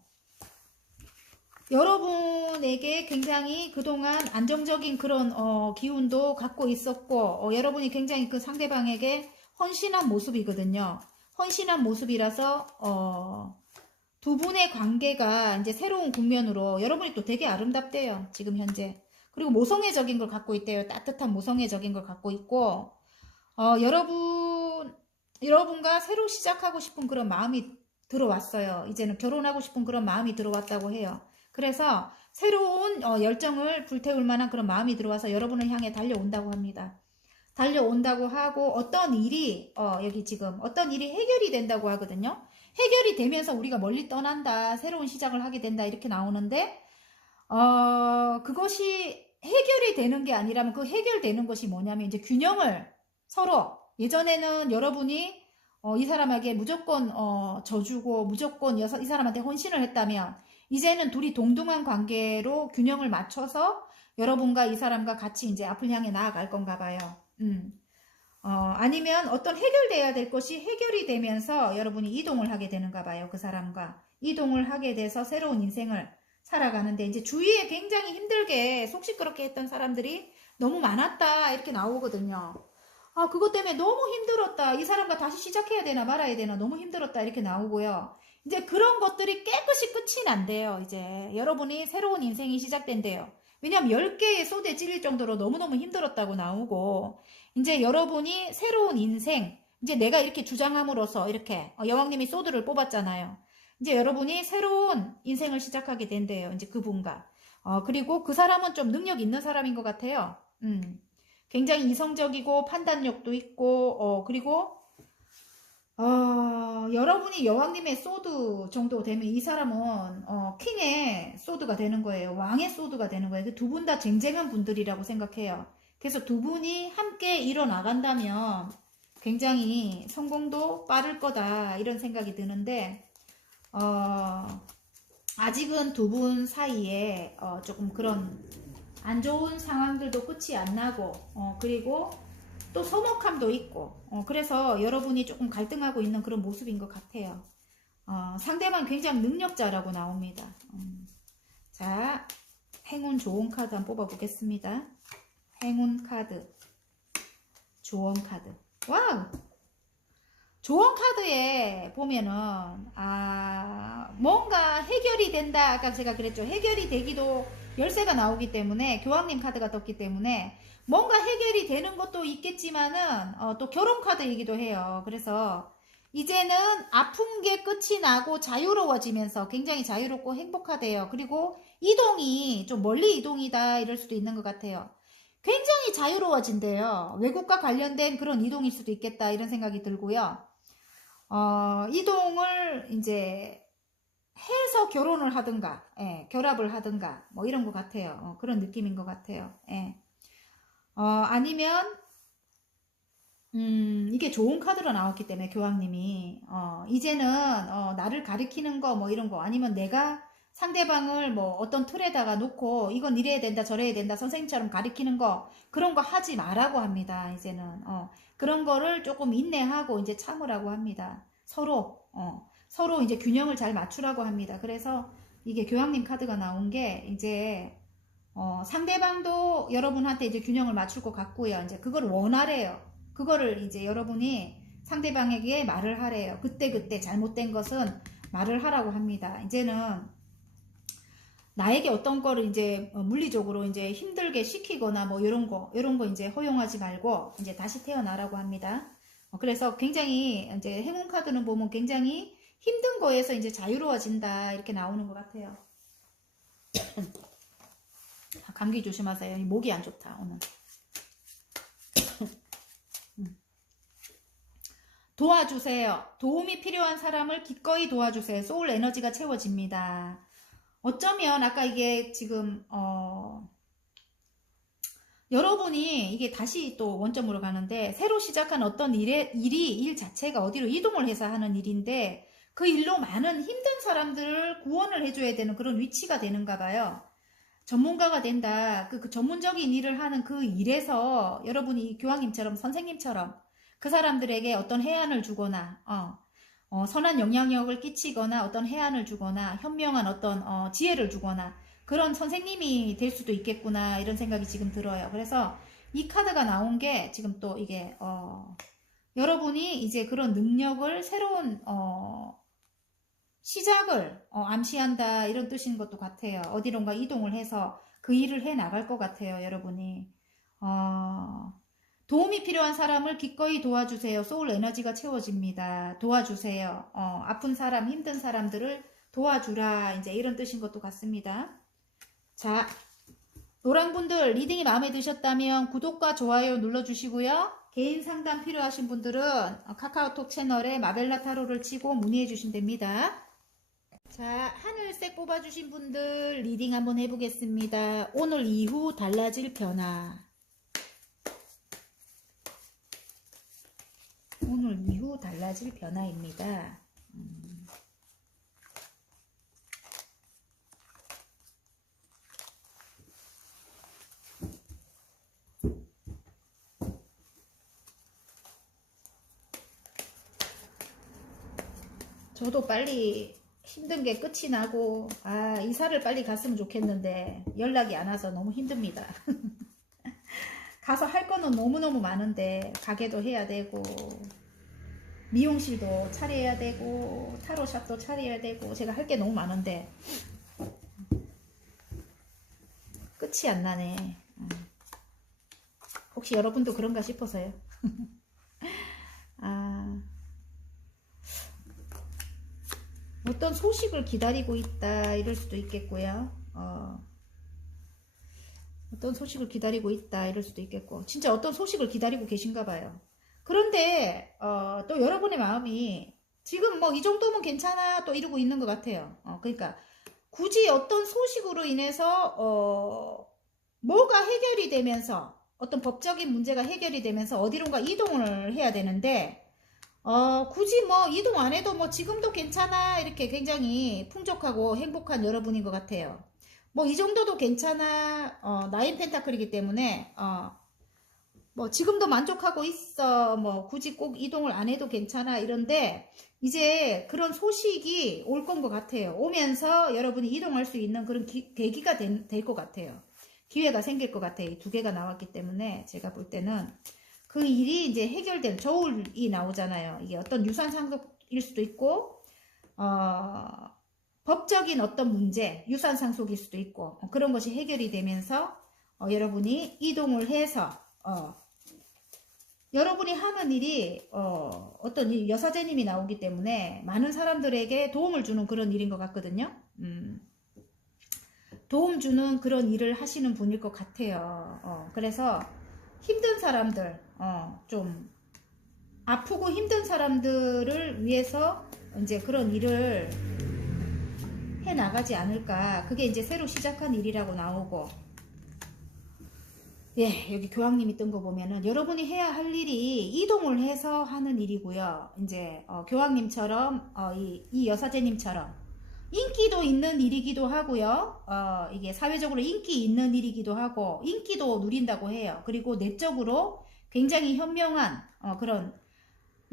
여러분에게 굉장히 그동안 안정적인 그런 기운도 갖고 있었고 여러분이 굉장히 그 상대방에게 헌신한 모습이거든요. 헌신한 모습이라서 두 분의 관계가 이제 새로운 국면으로 여러분이 또 되게 아름답대요. 지금 현재. 그리고 모성애적인 걸 갖고 있대요. 따뜻한 모성애적인 걸 갖고 있고 여러분과 새로 시작하고 싶은 그런 마음이 들어왔어요. 이제는 결혼하고 싶은 그런 마음이 들어왔다고 해요. 그래서 새로운 열정을 불태울 만한 그런 마음이 들어와서 여러분을 향해 달려온다고 합니다. 달려온다고 하고 어떤 일이 여기 지금 어떤 일이 해결이 된다고 하거든요. 해결이 되면서 우리가 멀리 떠난다. 새로운 시작을 하게 된다. 이렇게 나오는데 그것이 해결이 되는 게 아니라면 그 해결되는 것이 뭐냐면 이제 균형을 서로 예전에는 여러분이 이 사람에게 무조건 져주고 무조건 이 사람한테 헌신을 했다면 이제는 둘이 동등한 관계로 균형을 맞춰서 여러분과 이 사람과 같이 이제 앞을 향해 나아갈 건가 봐요. 아니면 어떤 해결돼야 될 것이 해결이 되면서 여러분이 이동을 하게 되는가 봐요. 그 사람과 이동을 하게 돼서 새로운 인생을 살아가는데 이제 주위에 굉장히 힘들게 속 시끄럽게 했던 사람들이 너무 많았다 이렇게 나오거든요. 그것 때문에 너무 힘들었다. 이 사람과 다시 시작해야 되나 말아야 되나 너무 힘들었다 이렇게 나오고요. 이제 그런 것들이 깨끗이 끝이 난대요. 이제 여러분이 새로운 인생이 시작된대요. 왜냐면 10개의 소드에 찔릴 정도로 너무너무 힘들었다고 나오고 이제 여러분이 새로운 인생 이제 내가 이렇게 주장함으로써 이렇게 여왕님이 소드를 뽑았잖아요. 이제 여러분이 새로운 인생을 시작하게 된대요. 이제 그분과 그리고 그 사람은 좀 능력 있는 사람인 것 같아요. 굉장히 이성적이고 판단력도 있고 그리고 여러분이 여왕님의 소드 정도 되면 이 사람은 킹의 소드가 되는 거예요. 왕의 소드가 되는 거예요. 두 분 다 쟁쟁한 분들이라고 생각해요. 그래서 두 분이 함께 일어나간다면 굉장히 성공도 빠를 거다 이런 생각이 드는데 아직은 두 분 사이에 조금 그런 안 좋은 상황들도 끝이 안 나고 그리고 또 서먹함도 있고 그래서 여러분이 조금 갈등하고 있는 그런 모습인 것 같아요. 상대방 굉장히 능력자라고 나옵니다. 자, 행운 좋은 카드 한번 뽑아보겠습니다. 행운 카드, 조언 카드. 와우! 조언 카드에 보면은 뭔가 해결이 된다. 아까 제가 그랬죠. 해결이 되기도 열쇠가 나오기 때문에 교황님 카드가 떴기 때문에 뭔가 해결이 되는 것도 있겠지만은 또 결혼 카드이기도 해요. 그래서 이제는 아픈 게 끝이 나고 자유로워지면서 굉장히 자유롭고 행복하대요. 그리고 이동이 좀 멀리 이동이다 이럴 수도 있는 것 같아요. 굉장히 자유로워진대요. 외국과 관련된 그런 이동일 수도 있겠다 이런 생각이 들고요. 이동을 이제 해서 결혼을 하든가, 결합을 하든가, 뭐 이런 것 같아요. 그런 느낌인 것 같아요. 아니면, 이게 좋은 카드로 나왔기 때문에 교황님이, 이제는, 나를 가리키는 거, 뭐 이런 거, 아니면 내가 상대방을 뭐 어떤 틀에다가 놓고, 이건 이래야 된다, 저래야 된다, 선생님처럼 가리키는 거, 그런 거 하지 말라고 합니다, 이제는. 그런 거를 조금 인내하고 이제 참으라고 합니다. 서로 이제 균형을 잘 맞추라고 합니다. 그래서 이게 교황님 카드가 나온 게 이제 상대방도 여러분한테 이제 균형을 맞출 것 같고요. 이제 그걸 원하래요. 그거를 이제 여러분이 상대방에게 말을 하래요. 그때 잘못된 것은 말을 하라고 합니다. 이제는 나에게 어떤 거를 이제 물리적으로 이제 힘들게 시키거나 뭐 이런 거 이제 허용하지 말고 이제 다시 태어나라고 합니다. 그래서 굉장히 이제 행운 카드는 보면 굉장히 힘든 거에서 이제 자유로워진다 이렇게 나오는 것 같아요. 감기 조심하세요. 목이 안 좋다 오늘. 도와주세요. 도움이 필요한 사람을 기꺼이 도와주세요. 소울 에너지가 채워집니다. 어쩌면 아까 이게 지금 여러분이 이게 다시 또 원점으로 가는데 새로 시작한 어떤 일 자체가 어디로 이동을 해서 하는 일인데 그 일로 많은 힘든 사람들을 구원을 해줘야 되는 그런 위치가 되는가 봐요. 전문가가 된다. 그 전문적인 일을 하는 그 일에서 여러분이 교황님처럼 선생님처럼 그 사람들에게 어떤 해안을 주거나 선한 영향력을 끼치거나 어떤 해안을 주거나 현명한 어떤 지혜를 주거나 그런 선생님이 될 수도 있겠구나 이런 생각이 지금 들어요. 그래서 이 카드가 나온 게 지금 또 이게 여러분이 이제 그런 능력을 새로운 시작을 암시한다 이런 뜻인 것도 같아요. 어디론가 이동을 해서 그 일을 해 나갈 것 같아요. 여러분이 도움이 필요한 사람을 기꺼이 도와주세요. 소울 에너지가 채워집니다. 도와주세요. 아픈 사람, 힘든 사람들을 도와주라. 이제 이런 뜻인 것도 같습니다. 자, 노랑분들 리딩이 마음에 드셨다면 구독과 좋아요 눌러주시고요. 개인 상담 필요하신 분들은 카카오톡 채널에 마벨라 타로를 치고 문의해 주시면 됩니다. 자, 하늘색 뽑아주신 분들 리딩 한번 해보겠습니다. 오늘 이후 달라질 변화. 오늘 이후 달라질 변화입니다. 저도 빨리 힘든 게 끝이 나고 이사를 빨리 갔으면 좋겠는데 연락이 안 와서 너무 힘듭니다. 가서 할 거는 너무너무 많은데 가게도 해야 되고 미용실도 차려야 되고 타로샵도 차려야 되고 제가 할 게 너무 많은데 끝이 안 나네. 혹시 여러분도 그런가 싶어서요. 어떤 소식을 기다리고 있다 이럴 수도 있겠고요. 어떤 소식을 기다리고 있다 이럴 수도 있겠고 진짜 어떤 소식을 기다리고 계신가 봐요. 그런데 또 여러분의 마음이 지금 뭐 이 정도면 괜찮아 또 이러고 있는 것 같아요. 그러니까 굳이 어떤 소식으로 인해서 뭐가 해결이 되면서 어떤 법적인 문제가 해결이 되면서 어디론가 이동을 해야 되는데 굳이 뭐 이동 안 해도 뭐 지금도 괜찮아 이렇게 굉장히 풍족하고 행복한 여러분인 것 같아요. 뭐 이 정도도 괜찮아 나인 펜타클이기 때문에 뭐 지금도 만족하고 있어 뭐 굳이 꼭 이동을 안 해도 괜찮아 이런데 이제 그런 소식이 올 건 것 같아요. 오면서 여러분이 이동할 수 있는 그런 계기가 될 것 같아요. 기회가 생길 것 같아요. 이 두 개가 나왔기 때문에 제가 볼 때는 그 일이 이제 해결될 저울이 나오잖아요. 이게 어떤 유산 상속일 수도 있고 법적인 어떤 문제, 유산 상속일 수도 있고 그런 것이 해결이 되면서 여러분이 이동을 해서 여러분이 하는 일이 어떤 여사제님이 나오기 때문에 많은 사람들에게 도움을 주는 그런 일인 것 같거든요. 도움 주는 그런 일을 하시는 분일 것 같아요. 그래서 힘든 사람들, 좀 아프고 힘든 사람들을 위해서 이제 그런 일을 해 나가지 않을까. 그게 이제 새로 시작한 일이라고 나오고, 예, 여기 교황님이 뜬 거 보면은 여러분이 해야 할 일이 이동을 해서 하는 일이고요. 이제 교황님처럼 이 여사제님처럼 인기도 있는 일이기도 하고요. 이게 사회적으로 인기 있는 일이기도 하고 인기도 누린다고 해요. 그리고 내적으로 굉장히 현명한 그런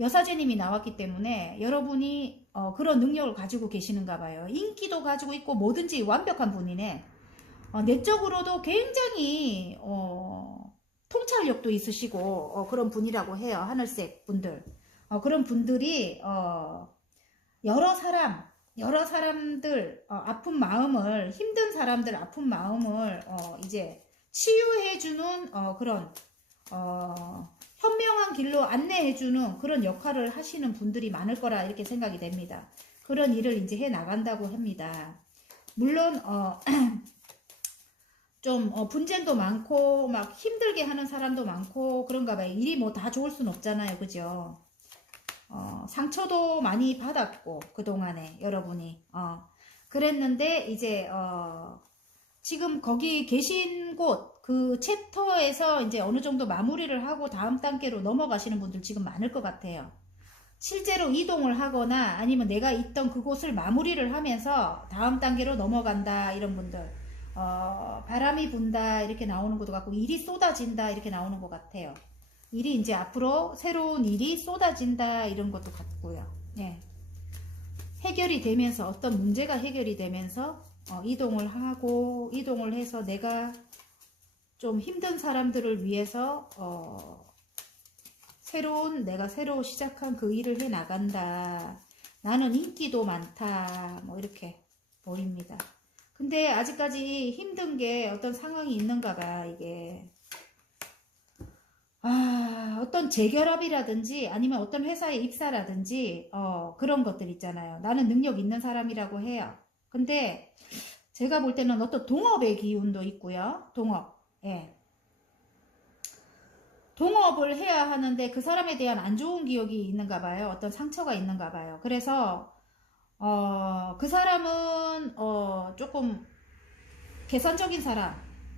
여사제님이 나왔기 때문에 여러분이 그런 능력을 가지고 계시는가 봐요. 인기도 가지고 있고 뭐든지 완벽한 분이네. 내적으로도 굉장히 통찰력도 있으시고 그런 분이라고 해요. 하늘색 분들. 그런 분들이 여러 사람들 아픈 마음을 힘든 사람들 아픈 마음을 이제 치유해주는 그런 현명한 길로 안내해주는 그런 역할을 하시는 분들이 많을 거라 이렇게 생각이 됩니다. 그런 일을 이제 해 나간다고 합니다. 물론 좀 분쟁도 많고 막 힘들게 하는 사람도 많고 그런가 봐요. 일이 뭐 다 좋을 순 없잖아요. 그죠? 상처도 많이 받았고 그동안에 여러분이 그랬는데 이제 지금 거기 계신 곳 그 챕터에서 이제 어느 정도 마무리를 하고 다음 단계로 넘어가시는 분들 지금 많을 것 같아요. 실제로 이동을 하거나 아니면 내가 있던 그곳을 마무리를 하면서 다음 단계로 넘어간다 이런 분들 바람이 분다 이렇게 나오는 것도 같고 일이 쏟아진다 이렇게 나오는 것 같아요. 일이 이제 앞으로 새로운 일이 쏟아진다 이런 것도 같고요. 예. 해결이 되면서 어떤 문제가 해결이 되면서 이동을 하고 이동을 해서 내가 좀 힘든 사람들을 위해서 내가 새로 시작한 그 일을 해 나간다. 나는 인기도 많다. 뭐 이렇게 보입니다. 근데 아직까지 힘든 게 어떤 상황이 있는가 봐. 이게 어떤 재결합이라든지 아니면 어떤 회사에 입사라든지 그런 것들 있잖아요. 나는 능력 있는 사람이라고 해요. 근데 제가 볼 때는 어떤 동업의 기운도 있고요. 동업. 예. 동업을 해야 하는데 그 사람에 대한 안 좋은 기억이 있는가 봐요. 어떤 상처가 있는가 봐요. 그래서 그 사람은 조금 계산적인 사람,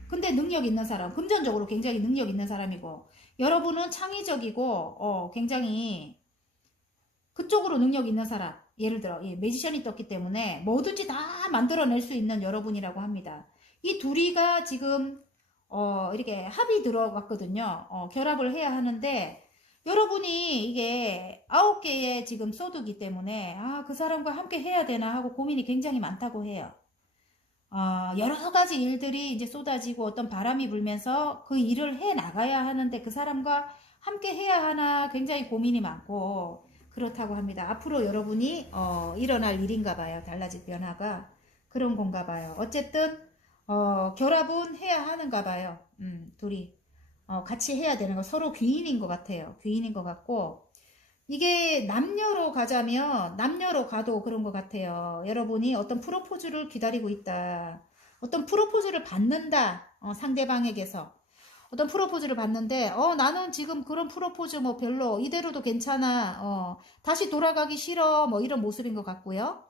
근데 능력 있는 사람, 금전적으로 굉장히 능력 있는 사람이고, 여러분은 창의적이고 굉장히 그쪽으로 능력 있는 사람, 예를 들어 매지션이 떴기 때문에 뭐든지 다 만들어낼 수 있는 여러분이라고 합니다. 이 둘이가 지금 이렇게 합이 들어갔거든요. 결합을 해야 하는데 여러분이 이게 9개의 지금 소드기 때문에 그 사람과 함께 해야 되나 하고 고민이 굉장히 많다고 해요. 여러 가지 일들이 이제 쏟아지고 어떤 바람이 불면서 그 일을 해 나가야 하는데 그 사람과 함께 해야 하나 굉장히 고민이 많고 그렇다고 합니다. 앞으로 여러분이 일어날 일인가 봐요. 달라질 변화가 그런 건가 봐요. 어쨌든 결합은 해야 하는가 봐요. 둘이 같이 해야 되는 거 서로 귀인인 것 같아요. 귀인인 것 같고 이게 남녀로 가자면 남녀로 가도 그런 것 같아요. 여러분이 어떤 프로포즈를 기다리고 있다. 어떤 프로포즈를 받는다. 상대방에게서 어떤 프로포즈를 받는데 나는 지금 그런 프로포즈 뭐 별로 이대로도 괜찮아. 다시 돌아가기 싫어. 뭐 이런 모습인 것 같고요.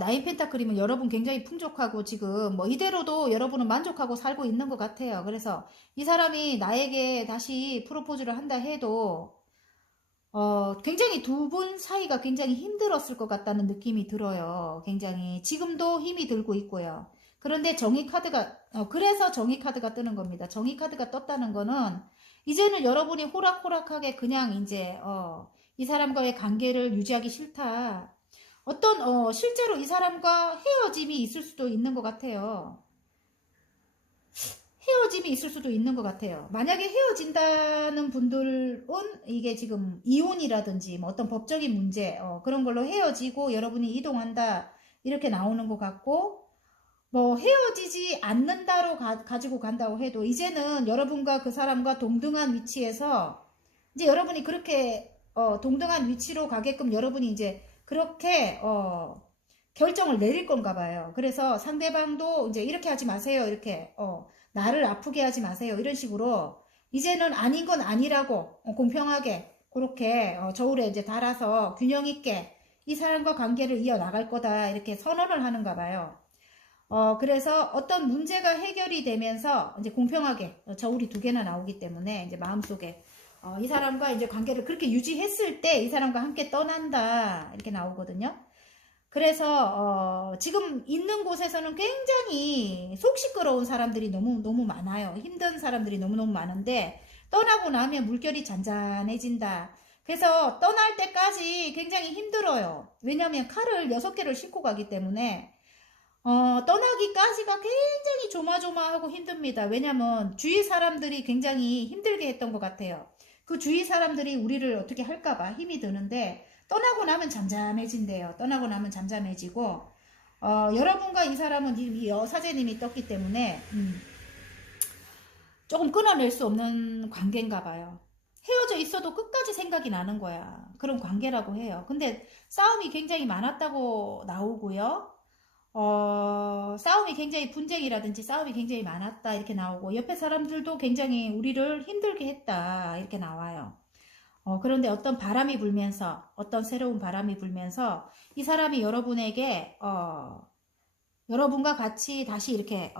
나인 펜타클이면 여러분 굉장히 풍족하고 지금 뭐 이대로도 여러분은 만족하고 살고 있는 것 같아요. 그래서 이 사람이 나에게 다시 프로포즈를 한다 해도 굉장히 두 분 사이가 굉장히 힘들었을 것 같다는 느낌이 들어요. 굉장히 지금도 힘이 들고 있고요. 그런데 정의 카드가 그래서 정의 카드가 뜨는 겁니다. 정의 카드가 떴다는 거는 이제는 여러분이 호락호락하게 그냥 이제 이 사람과의 관계를 유지하기 싫다. 어떤 실제로 이 사람과 헤어짐이 있을 수도 있는 것 같아요. 헤어짐이 있을 수도 있는 것 같아요. 만약에 헤어진다는 분들은 이게 지금 이혼이라든지 뭐 어떤 법적인 문제 그런 걸로 헤어지고 여러분이 이동한다 이렇게 나오는 것 같고 뭐 헤어지지 않는다로 가지고 간다고 해도 이제는 여러분과 그 사람과 동등한 위치에서 이제 여러분이 그렇게 동등한 위치로 가게끔 여러분이 이제 그렇게 결정을 내릴 건가 봐요. 그래서 상대방도 이제 이렇게 하지 마세요. 이렇게 나를 아프게 하지 마세요. 이런 식으로 이제는 아닌 건 아니라고 공평하게 그렇게 저울에 이제 달아서 균형 있게 이 사람과 관계를 이어나갈 거다. 이렇게 선언을 하는가 봐요. 그래서 어떤 문제가 해결이 되면서 이제 공평하게 저울이 2개나 나오기 때문에 이제 마음속에 이 사람과 이제 관계를 그렇게 유지했을 때 이 사람과 함께 떠난다 이렇게 나오거든요. 그래서 지금 있는 곳에서는 굉장히 속 시끄러운 사람들이 너무 많아요. 힘든 사람들이 너무너무 많은데 떠나고 나면 물결이 잔잔해진다. 그래서 떠날 때까지 굉장히 힘들어요. 왜냐하면 칼을 6개를 싣고 가기 때문에 떠나기까지가 굉장히 조마조마하고 힘듭니다. 왜냐하면 주위 사람들이 굉장히 힘들게 했던 것 같아요. 그 주위 사람들이 우리를 어떻게 할까봐 힘이 드는데 떠나고 나면 잠잠해진대요. 떠나고 나면 잠잠해지고 여러분과 이 사람은 이 여사제님이 떴기 때문에 조금 끊어낼 수 없는 관계인가 봐요. 헤어져 있어도 끝까지 생각이 나는 거야. 그런 관계라고 해요. 근데 싸움이 굉장히 많았다고 나오고요. 싸움이 굉장히 분쟁이라든지 싸움이 굉장히 많았다 이렇게 나오고 옆에 사람들도 굉장히 우리를 힘들게 했다 이렇게 나와요. 그런데 어떤 바람이 불면서 어떤 새로운 바람이 불면서 이 사람이 여러분에게 여러분과 같이 다시 이렇게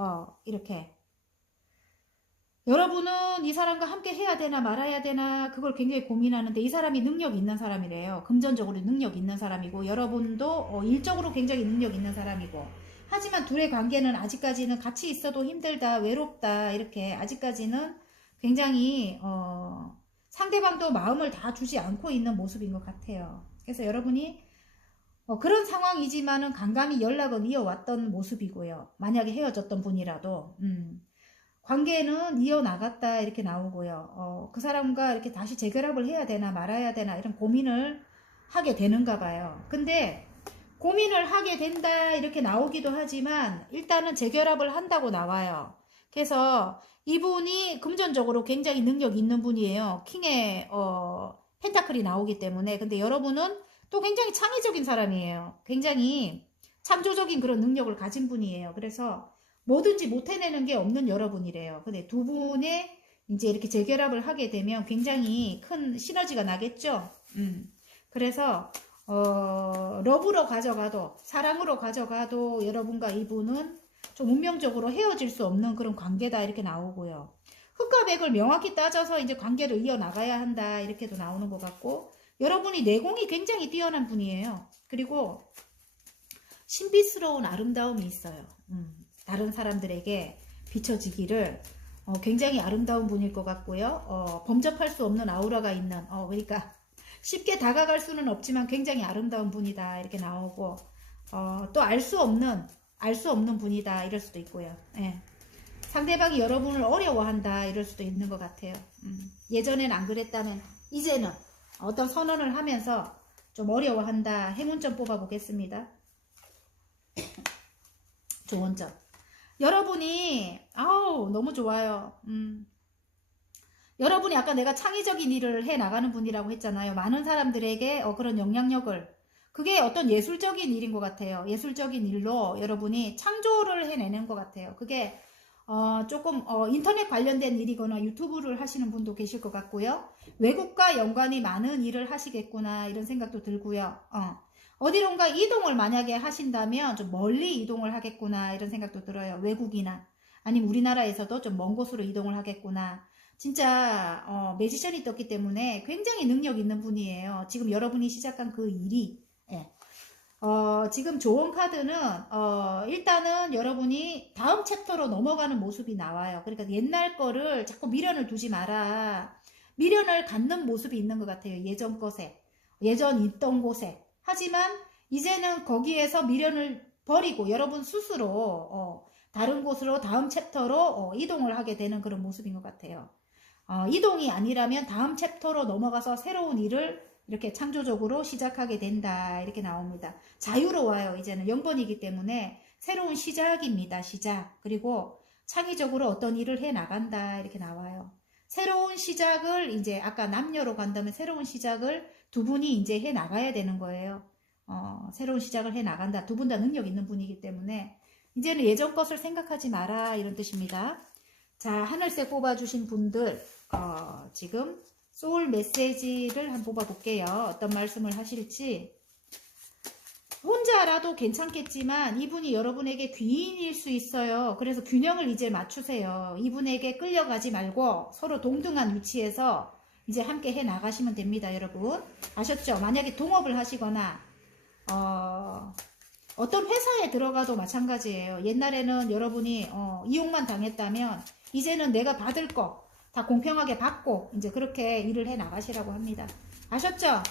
여러분은 이 사람과 함께 해야 되나 말아야 되나 그걸 굉장히 고민하는데 이 사람이 능력 있는 사람이래요. 금전적으로 능력 있는 사람이고 여러분도 일적으로 굉장히 능력 있는 사람이고 하지만 둘의 관계는 아직까지는 같이 있어도 힘들다 외롭다 이렇게 아직까지는 굉장히 상대방도 마음을 다 주지 않고 있는 모습인 것 같아요. 그래서 여러분이 그런 상황이지만은 간간히 연락은 이어왔던 모습이고요. 만약에 헤어졌던 분이라도 관계는 이어나갔다 이렇게 나오고요. 그 사람과 이렇게 다시 재결합을 해야 되나 말아야 되나 이런 고민을 하게 되는가 봐요. 근데 고민을 하게 된다 이렇게 나오기도 하지만 일단은 재결합을 한다고 나와요. 그래서 이분이 금전적으로 굉장히 능력 있는 분이에요. 킹의 펜타클이 나오기 때문에. 근데 여러분은 또 굉장히 창의적인 사람이에요. 굉장히 창조적인 그런 능력을 가진 분이에요. 그래서 뭐든지 못 해내는 게 없는 여러분이래요. 근데 두 분의 이제 이렇게 재결합을 하게 되면 굉장히 큰 시너지가 나겠죠. 그래서 러브로 가져가도 사랑으로 가져가도 여러분과 이분은 좀 운명적으로 헤어질 수 없는 그런 관계다 이렇게 나오고요. 흑과 백을 명확히 따져서 이제 관계를 이어나가야 한다 이렇게도 나오는 것 같고, 여러분이 내공이 굉장히 뛰어난 분이에요. 그리고 신비스러운 아름다움이 있어요. 다른 사람들에게 비춰지기를 굉장히 아름다운 분일 것 같고요. 범접할 수 없는 아우라가 있는 그러니까 쉽게 다가갈 수는 없지만 굉장히 아름다운 분이다 이렇게 나오고, 또 알 수 없는 분이다 이럴 수도 있고요. 예. 상대방이 여러분을 어려워한다 이럴 수도 있는 것 같아요. 예전엔 안 그랬다면 이제는 어떤 선언을 하면서 좀 어려워한다. 행운점 뽑아보겠습니다. 좋은 점. 여러분이 너무 좋아요. 여러분이 아까 내가 창의적인 일을 해 나가는 분이라고 했잖아요. 많은 사람들에게 그런 영향력을, 그게 어떤 예술적인 일인 것 같아요. 예술적인 일로 여러분이 창조를 해내는 것 같아요. 그게 조금 인터넷 관련된 일이거나 유튜브를 하시는 분도 계실 것 같고요. 외국과 연관이 많은 일을 하시겠구나 이런 생각도 들고요. 어디론가 이동을 만약에 하신다면 좀 멀리 이동을 하겠구나 이런 생각도 들어요. 외국이나 아니면 우리나라에서도 좀 먼 곳으로 이동을 하겠구나. 진짜 매지션이 떴기 때문에 굉장히 능력 있는 분이에요. 지금 여러분이 시작한 그 일이. 예. 지금 조언 카드는 일단은 여러분이 다음 챕터로 넘어가는 모습이 나와요. 그러니까 옛날 거를 자꾸 미련을 두지 마라. 미련을 갖는 모습이 있는 것 같아요. 예전 것에, 예전 있던 곳에. 하지만 이제는 거기에서 미련을 버리고 여러분 스스로 다른 곳으로 다음 챕터로 이동을 하게 되는 그런 모습인 것 같아요. 이동이 아니라면 다음 챕터로 넘어가서 새로운 일을 이렇게 창조적으로 시작하게 된다 이렇게 나옵니다. 자유로워요. 이제는 0번이기 때문에 새로운 시작입니다. 시작. 그리고 창의적으로 어떤 일을 해 나간다 이렇게 나와요. 새로운 시작을 이제 아까 남녀로 간다면 새로운 시작을 두 분이 이제 해 나가야 되는 거예요. 새로운 시작을 해 나간다. 두 분 다 능력 있는 분이기 때문에 이제는 예전 것을 생각하지 마라 이런 뜻입니다. 자, 하늘색 뽑아주신 분들 지금 소울 메시지를 한번 뽑아볼게요. 어떤 말씀을 하실지. 혼자라도 괜찮겠지만 이분이 여러분에게 귀인일 수 있어요. 그래서 균형을 이제 맞추세요. 이분에게 끌려가지 말고 서로 동등한 위치에서 이제 함께 해 나가시면 됩니다. 여러분 아셨죠? 만약에 동업을 하시거나 어떤 회사에 들어가도 마찬가지예요. 옛날에는 여러분이 이용만 당했다면 이제는 내가 받을 거 다 공평하게 받고 이제 그렇게 일을 해 나가시라고 합니다. 아셨죠?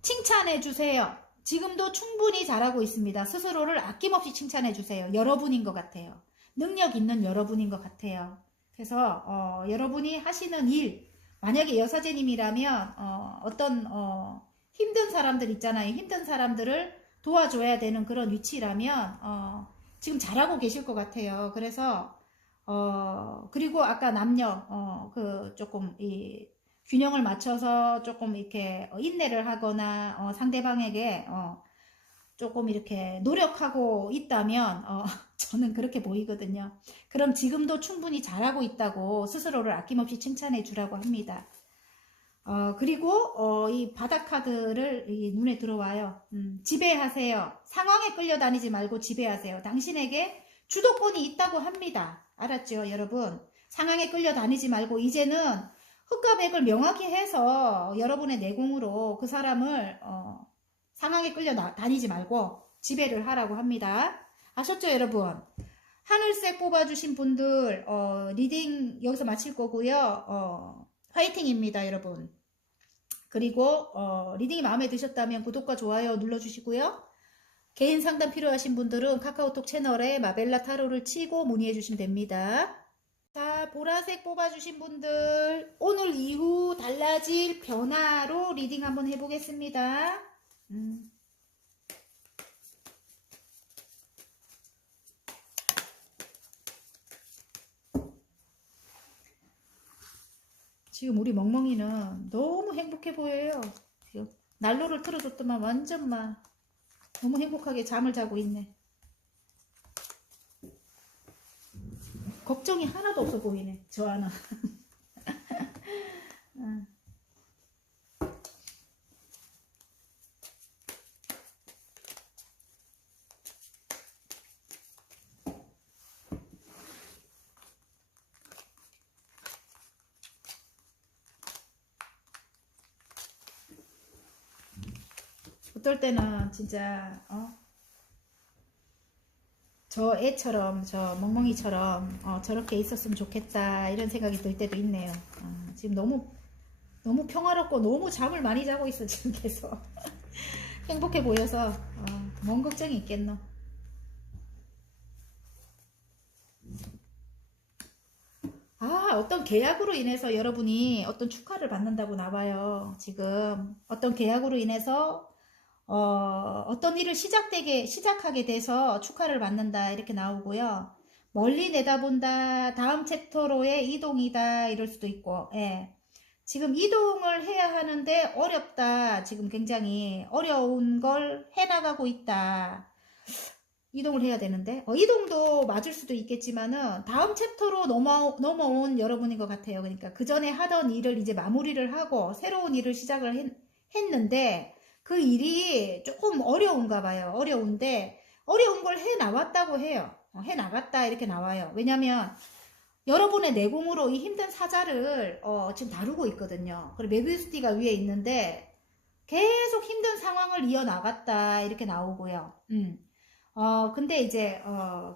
칭찬해 주세요. 지금도 충분히 잘하고 있습니다. 스스로를 아낌없이 칭찬해 주세요. 여러분인 것 같아요. 능력 있는 여러분인 것 같아요. 그래서 여러분이 하시는 일, 만약에 여사제님이라면 어떤 힘든 사람들 있잖아요. 힘든 사람들을 도와줘야 되는 그런 위치라면 지금 잘하고 계실 것 같아요. 그래서 그리고 아까 남녀 그 조금 이 균형을 맞춰서 조금 이렇게 인내를 하거나 상대방에게 조금 이렇게 노력하고 있다면 저는 그렇게 보이거든요. 그럼 지금도 충분히 잘하고 있다고 스스로를 아낌없이 칭찬해 주라고 합니다. 그리고 이 바닥 카드를 눈에 들어와요. 지배하세요. 상황에 끌려다니지 말고 지배하세요. 당신에게 주도권이 있다고 합니다. 알았죠, 여러분? 상황에 끌려다니지 말고 이제는 흑과 백을 명확히 해서 여러분의 내공으로 그 사람을 상황에 끌려다니지 말고 지배를 하라고 합니다. 아셨죠, 여러분? 하늘색 뽑아주신 분들 리딩 여기서 마칠 거고요. 화이팅입니다, 여러분. 그리고 리딩이 마음에 드셨다면 구독과 좋아요 눌러주시고요. 개인 상담 필요하신 분들은 카카오톡 채널에 마벨라 타로를 치고 문의해 주시면 됩니다. 자, 보라색 뽑아주신 분들 오늘 이후 달라질 변화로 리딩 한번 해보겠습니다. 지금 우리 멍멍이는 너무 행복해 보여요. 난로를 틀어줬더만 완전 막 너무 행복하게 잠을 자고 있네. 걱정이 하나도 없어 보이네, 저 하나. 어떨 때는 진짜 저 애처럼 저 멍멍이처럼 저렇게 있었으면 좋겠다 이런 생각이 들 때도 있네요. 지금 너무 평화롭고 너무 잠을 많이 자고 있어 지금 계속. 행복해 보여서 뭔 걱정이 있겠노. 어떤 계약으로 인해서 여러분이 어떤 축하를 받는다고 나와요. 지금 어떤 계약으로 인해서 어떤 일을 시작하게 돼서 축하를 받는다 이렇게 나오고요. 멀리 내다본다, 다음 챕터로의 이동이다 이럴 수도 있고, 예. 지금 이동을 해야 하는데 어렵다. 지금 굉장히 어려운 걸 해나가고 있다. 이동을 해야 되는데 이동도 맞을 수도 있겠지만은 다음 챕터로 넘어온 여러분인 것 같아요. 그러니까 그 전에 하던 일을 이제 마무리를 하고 새로운 일을 시작을 했는데 그 일이 조금 어려운가 봐요. 어려운데 어려운 걸 해 나왔다고 해요. 해 나갔다 이렇게 나와요. 왜냐면 여러분의 내공으로 이 힘든 사자를 지금 다루고 있거든요. 그리고 메비우스띠가 위에 있는데 계속 힘든 상황을 이어나갔다 이렇게 나오고요. 근데 이제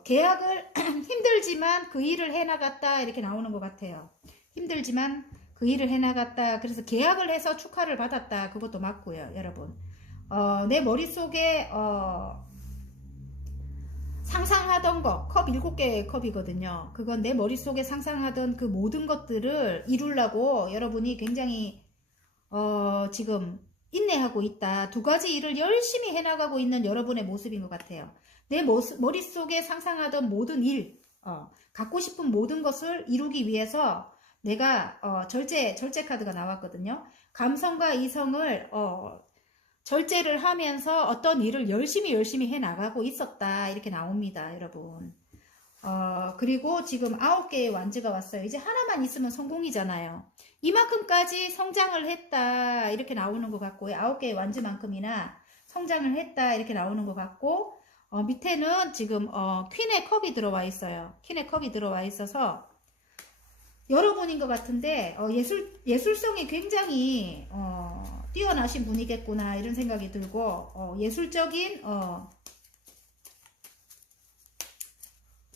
계약을 힘들지만 그 일을 해나갔다 이렇게 나오는 것 같아요. 힘들지만 그 일을 해나갔다. 그래서 계약을 해서 축하를 받았다. 그것도 맞고요, 여러분. 내 머릿속에 상상하던 거, 컵 7개의 컵이거든요. 그건 내 머릿속에 상상하던 그 모든 것들을 이루려고 여러분이 굉장히 지금 인내하고 있다. 두 가지 일을 열심히 해나가고 있는 여러분의 모습인 것 같아요. 내 머릿속에 상상하던 모든 일, 갖고 싶은 모든 것을 이루기 위해서 내가 절제 카드가 나왔거든요. 감성과 이성을 절제를 하면서 어떤 일을 열심히 해나가고 있었다 이렇게 나옵니다, 여러분. 그리고 지금 9개의 완즈가 왔어요. 이제 하나만 있으면 성공이잖아요. 이만큼까지 성장을 했다 이렇게 나오는 것 같고요. 9개의 완즈만큼이나 성장을 했다 이렇게 나오는 것 같고, 밑에는 지금 퀸의 컵이 들어와 있어요. 퀸의 컵이 들어와 있어서 여러분인 것 같은데 예술성이 굉장히 뛰어나신 분이겠구나 이런 생각이 들고, 예술적인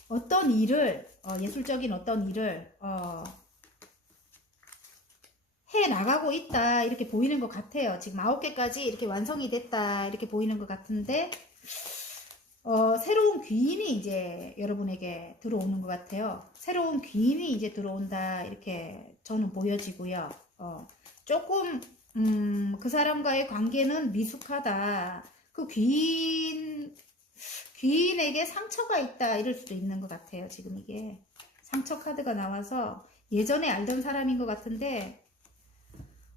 어떤 일을 해 나가고 있다 이렇게 보이는 것 같아요. 지금 9개까지 이렇게 완성이 됐다 이렇게 보이는 것 같은데 새로운 귀인이 이제 여러분에게 들어오는 것 같아요. 새로운 귀인이 이제 들어온다 이렇게 저는 보여지고요. 조금 그 사람과의 관계는 미숙하다. 그 귀인에게 상처가 있다 이럴 수도 있는 것 같아요. 지금 이게 상처 카드가 나와서 예전에 알던 사람인 것 같은데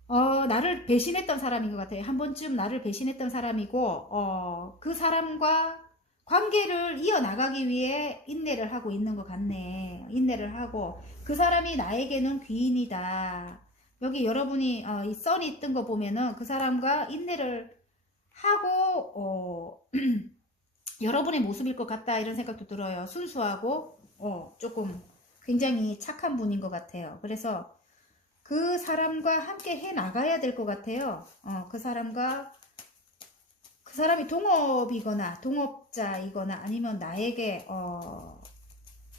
나를 배신했던 사람인 것 같아요. 한 번쯤 나를 배신했던 사람이고 그 사람과 관계를 이어나가기 위해 인내를 하고 있는 것 같네. 인내를 하고 그 사람이 나에게는 귀인이다. 여기 여러분이 이 선이 뜬 거 보면은 그 사람과 인내를 하고 여러분의 모습일 것 같다 이런 생각도 들어요. 순수하고 조금 굉장히 착한 분인 것 같아요. 그래서 그 사람과 함께 해 나가야 될 것 같아요. 그 사람이 동업이거나 동업자이거나 아니면 나에게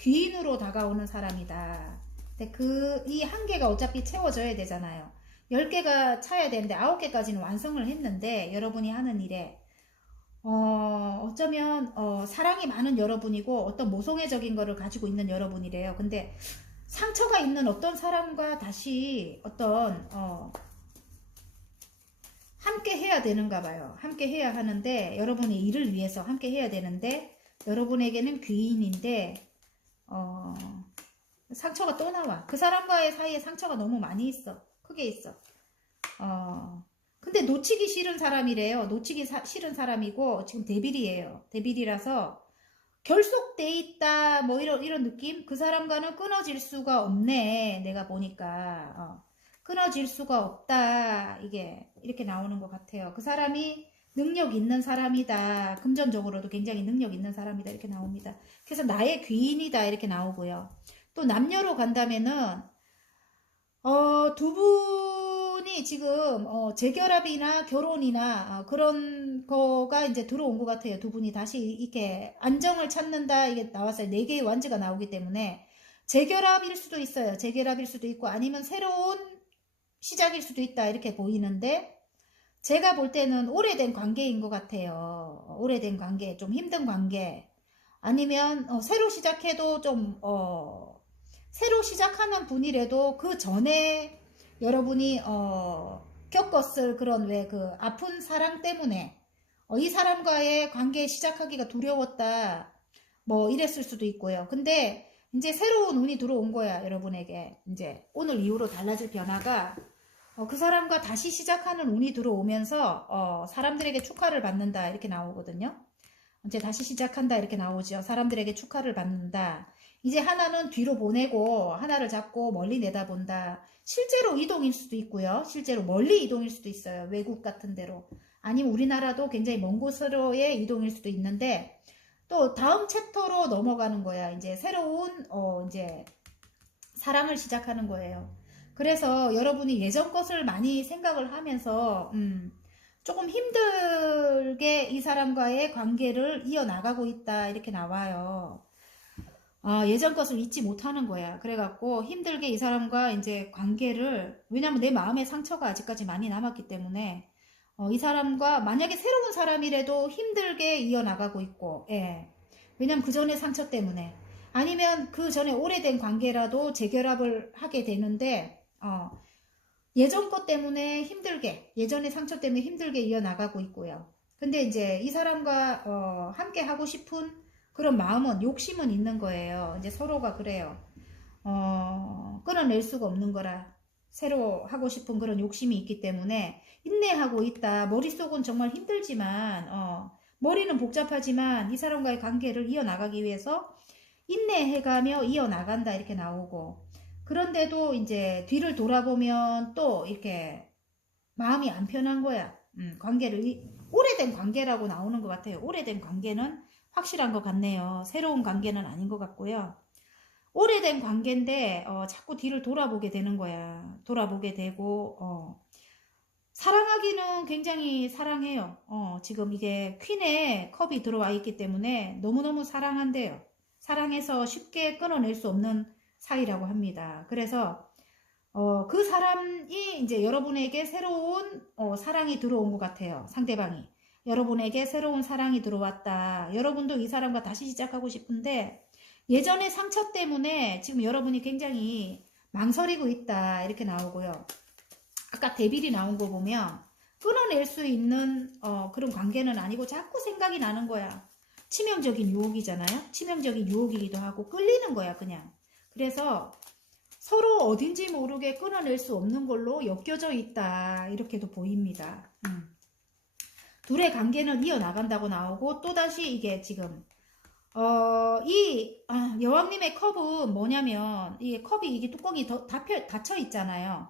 귀인으로 다가오는 사람이다. 근데 이 한계가 어차피 채워져야 되잖아요. 10개가 차야 되는데 9개까지는 완성을 했는데, 여러분이 하는 일에 어쩌면 사랑이 많은 여러분이고 어떤 모성애적인 거를 가지고 있는 여러분이래요. 근데 상처가 있는 어떤 사람과 다시 어떤 함께 해야 되는가 봐요. 함께 해야 하는데, 여러분의 일을 위해서 함께 해야 되는데, 여러분에게는 귀인인데 상처가 또 나와. 그 사람과의 사이에 상처가 너무 많이 있어. 크게 있어. 근데 놓치기 싫은 사람이래요. 놓치기 싫은 사람이고 지금 데빌이에요. 데빌이라서 결속돼 있다 뭐 이런 느낌? 그 사람과는 끊어질 수가 없네. 내가 보니까 끊어질 수가 없다. 이게 이렇게 나오는 것 같아요. 그 사람이 능력 있는 사람이다. 금전적으로도 굉장히 능력 있는 사람이다. 이렇게 나옵니다. 그래서 나의 귀인이다. 이렇게 나오고요. 또 남녀로 간다면은 두 분이 지금 재결합이나 결혼이나 그런 거가 이제 들어온 것 같아요. 두 분이 다시 이렇게 안정을 찾는다. 이게 나왔어요. 4개의 완즈가 나오기 때문에 재결합일 수도 있어요. 재결합일 수도 있고 아니면 새로운 시작일 수도 있다. 이렇게 보이는데, 제가 볼 때는 오래된 관계인 것 같아요. 오래된 관계, 좀 힘든 관계. 아니면 새로 시작해도 좀 새로 시작하는 분이라도 그 전에 여러분이 겪었을 그런 왜 그 아픈 사랑 때문에 이 사람과의 관계 시작하기가 두려웠다. 뭐 이랬을 수도 있고요. 근데 이제 새로운 운이 들어온 거야. 여러분에게 이제 오늘 이후로 달라질 변화가 그 사람과 다시 시작하는 운이 들어오면서 사람들에게 축하를 받는다. 이렇게 나오거든요. 이제 다시 시작한다. 이렇게 나오죠. 사람들에게 축하를 받는다. 이제 하나는 뒤로 보내고 하나를 잡고 멀리 내다본다. 실제로 이동일 수도 있고요. 실제로 멀리 이동일 수도 있어요. 외국 같은 데로. 아니면 우리나라도 굉장히 먼 곳으로의 이동일 수도 있는데, 또 다음 챕터로 넘어가는 거야. 이제 새로운 이제 사랑을 시작하는 거예요. 그래서 여러분이 예전 것을 많이 생각을 하면서 조금 힘들게 이 사람과의 관계를 이어나가고 있다. 이렇게 나와요. 예전 것을 잊지 못하는 거야. 그래갖고 힘들게 이 사람과 이제 관계를, 왜냐면 내 마음의 상처가 아직까지 많이 남았기 때문에 이 사람과 만약에 새로운 사람이라도 힘들게 이어나가고 있고, 예. 왜냐면 그 전에 상처 때문에, 아니면 그 전에 오래된 관계라도 재결합을 하게 되는데 예전 것 때문에 힘들게, 예전의 상처 때문에 힘들게 이어나가고 있고요. 근데 이제 이 사람과 함께 하고 싶은 그런 마음은, 욕심은 있는 거예요. 이제 서로가 그래요. 끊어낼 수가 없는 거라. 새로 하고 싶은 그런 욕심이 있기 때문에 인내하고 있다. 머릿속은 정말 힘들지만, 머리는 복잡하지만 이 사람과의 관계를 이어나가기 위해서 인내해가며 이어나간다. 이렇게 나오고, 그런데도 이제 뒤를 돌아보면 또 이렇게 마음이 안 편한 거야. 오래된 관계라고 나오는 것 같아요. 오래된 관계는 확실한 것 같네요. 새로운 관계는 아닌 것 같고요. 오래된 관계인데 자꾸 뒤를 돌아보게 되는 거야. 돌아보게 되고 사랑하기는 굉장히 사랑해요. 지금 이게 퀸의 컵이 들어와 있기 때문에 너무너무 사랑한대요. 사랑해서 쉽게 끊어낼 수 없는 사이라고 합니다. 그래서 그 사람이 이제 여러분에게 새로운 사랑이 들어온 것 같아요. 상대방이. 여러분에게 새로운 사랑이 들어왔다. 여러분도 이 사람과 다시 시작하고 싶은데 예전의 상처 때문에 지금 여러분이 굉장히 망설이고 있다. 이렇게 나오고요. 아까 데빌이 나온 거 보면 끊어낼 수 있는 그런 관계는 아니고 자꾸 생각이 나는 거야. 치명적인 유혹이잖아요. 치명적인 유혹이기도 하고 끌리는 거야 그냥. 그래서 서로 어딘지 모르게 끊어낼 수 없는 걸로 엮여져 있다. 이렇게도 보입니다. 둘의 관계는 이어나간다고 나오고, 또다시 이게 지금 여왕님의 컵은 뭐냐면, 이게 컵이 이게 뚜껑이 닫혀 있잖아요.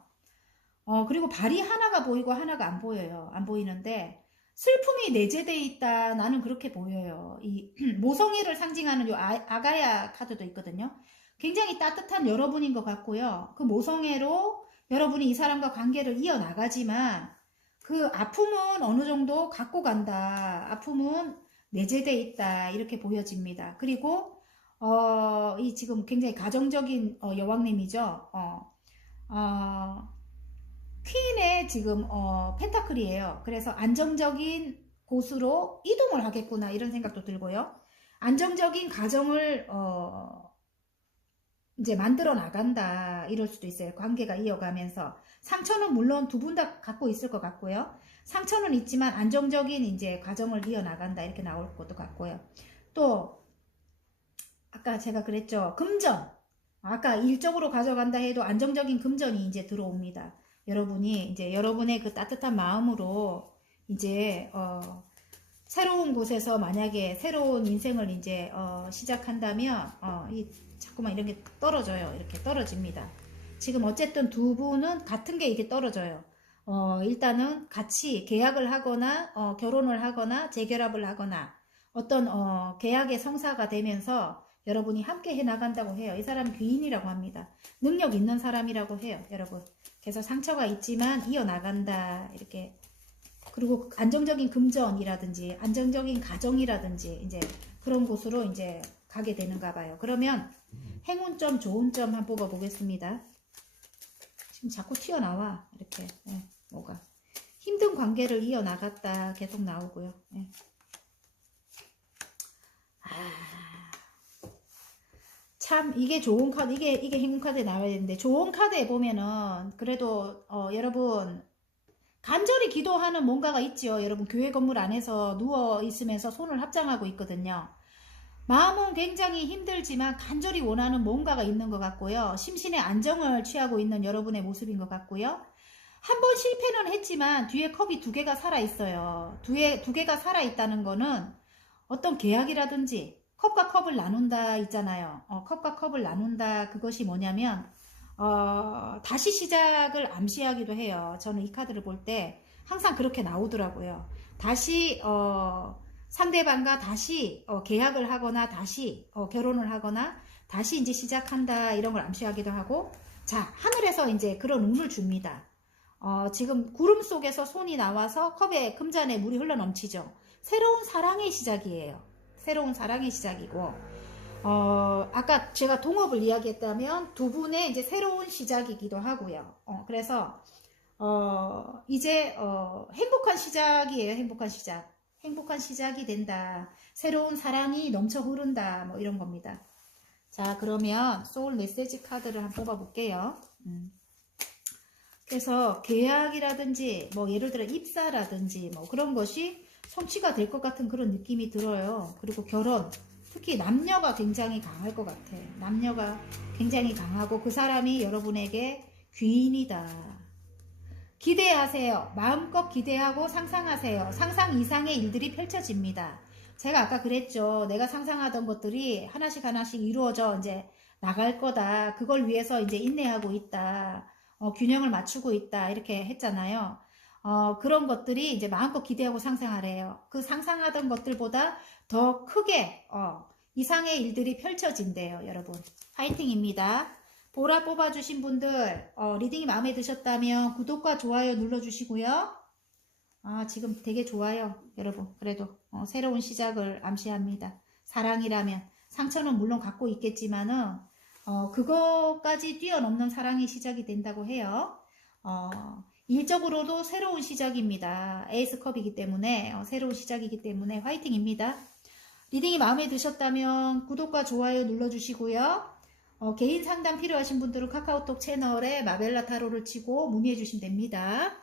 그리고 발이 하나가 보이고 하나가 안 보여요. 안 보이는데 슬픔이 내재되어 있다. 나는 그렇게 보여요. 이 모성애를 상징하는 요 아가야 카드도 있거든요. 굉장히 따뜻한 여러분인 것 같고요. 그 모성애로 여러분이 이 사람과 관계를 이어나가지만 그 아픔은 어느 정도 갖고 간다. 아픔은 내재되어 있다. 이렇게 보여집니다. 그리고 이 지금 굉장히 가정적인 여왕님이죠. 퀸의 지금 펜타클이에요. 그래서 안정적인 곳으로 이동을 하겠구나 이런 생각도 들고요. 안정적인 가정을 이제 만들어 나간다 이럴 수도 있어요. 관계가 이어가면서 상처는 물론 두 분 다 갖고 있을 것 같고요. 상처는 있지만 안정적인 이제 가정을 이어나간다 이렇게 나올 것도 같고요. 또 아까 제가 그랬죠. 금전. 아까 일적으로 가져간다 해도 안정적인 금전이 이제 들어옵니다. 여러분이 이제 여러분의 그 따뜻한 마음으로 이제 새로운 곳에서 만약에 새로운 인생을 이제 시작한다면 자꾸만 이런 게 떨어져요. 이렇게 떨어집니다. 지금 어쨌든 두 분은 같은 게 이게 떨어져요. 일단은 같이 계약을 하거나 결혼을 하거나 재결합을 하거나 어떤 계약의 성사가 되면서 여러분이 함께 해 나간다고 해요. 이 사람은 귀인이라고 합니다. 능력 있는 사람이라고 해요, 여러분. 그래서 상처가 있지만 이어나간다 이렇게. 그리고 안정적인 금전이라든지 안정적인 가정이라든지 이제 그런 곳으로 이제 가게 되는가 봐요. 그러면 행운점 좋은 점 한번 뽑아 보겠습니다. 지금 자꾸 튀어나와 이렇게 뭐가 힘든 관계를 이어나갔다 계속 나오고요. 참 이게 좋은 카드, 이게 행운 카드에 나와야 되는데 좋은 카드에 보면은 그래도 여러분 간절히 기도하는 뭔가가 있지요. 여러분 교회 건물 안에서 누워 있으면서 손을 합장하고 있거든요. 마음은 굉장히 힘들지만 간절히 원하는 뭔가가 있는 것 같고요. 심신의 안정을 취하고 있는 여러분의 모습인 것 같고요. 한 번 실패는 했지만 뒤에 컵이 두 개가 살아있어요. 두 개가 살아있다는 거는 어떤 계약이라든지 컵과 컵을 나눈다 있잖아요. 컵과 컵을 나눈다 그것이 뭐냐면 다시 시작을 암시하기도 해요. 저는 이 카드를 볼 때 항상 그렇게 나오더라고요. 다시 상대방과 다시 계약을 하거나 다시 결혼을 하거나 다시 이제 시작한다 이런 걸 암시하기도 하고 자 하늘에서 이제 그런 운을 줍니다. 지금 구름 속에서 손이 나와서 컵에 금잔에 물이 흘러 넘치죠. 새로운 사랑의 시작이에요. 새로운 사랑의 시작이고 아까 제가 동업을 이야기했다면 두 분의 이제 새로운 시작이기도 하고요. 그래서 이제 행복한 시작이에요. 행복한 시작. 행복한 시작이 된다. 새로운 사랑이 넘쳐 흐른다. 뭐 이런 겁니다. 자, 그러면 소울 메시지 카드를 한번 뽑아 볼게요. 그래서 계약이라든지 뭐 예를 들어 입사라든지 뭐 그런 것이 성취가 될 것 같은 그런 느낌이 들어요. 그리고 결혼, 특히 남녀가 굉장히 강할 것 같아. 남녀가 굉장히 강하고 그 사람이 여러분에게 귀인이다. 기대하세요. 마음껏 기대하고 상상하세요. 상상 이상의 일들이 펼쳐집니다. 제가 아까 그랬죠. 내가 상상하던 것들이 하나씩 하나씩 이루어져 이제 나갈 거다. 그걸 위해서 이제 인내하고 있다. 균형을 맞추고 있다. 이렇게 했잖아요. 그런 것들이 이제 마음껏 기대하고 상상하래요. 그 상상하던 것들보다 더 크게 이상의 일들이 펼쳐진대요. 여러분 파이팅입니다. 보라 뽑아주신 분들 리딩이 마음에 드셨다면 구독과 좋아요 눌러주시고요. 지금 되게 좋아요. 여러분 그래도 새로운 시작을 암시합니다. 사랑이라면 상처는 물론 갖고 있겠지만은 그거까지 뛰어넘는 사랑이 시작이 된다고 해요. 일적으로도 새로운 시작입니다. 에이스컵이기 때문에 새로운 시작이기 때문에 화이팅입니다. 리딩이 마음에 드셨다면 구독과 좋아요 눌러주시고요. 개인 상담 필요하신 분들은 카카오톡 채널에 마벨라 타로를 치고 문의해 주시면 됩니다.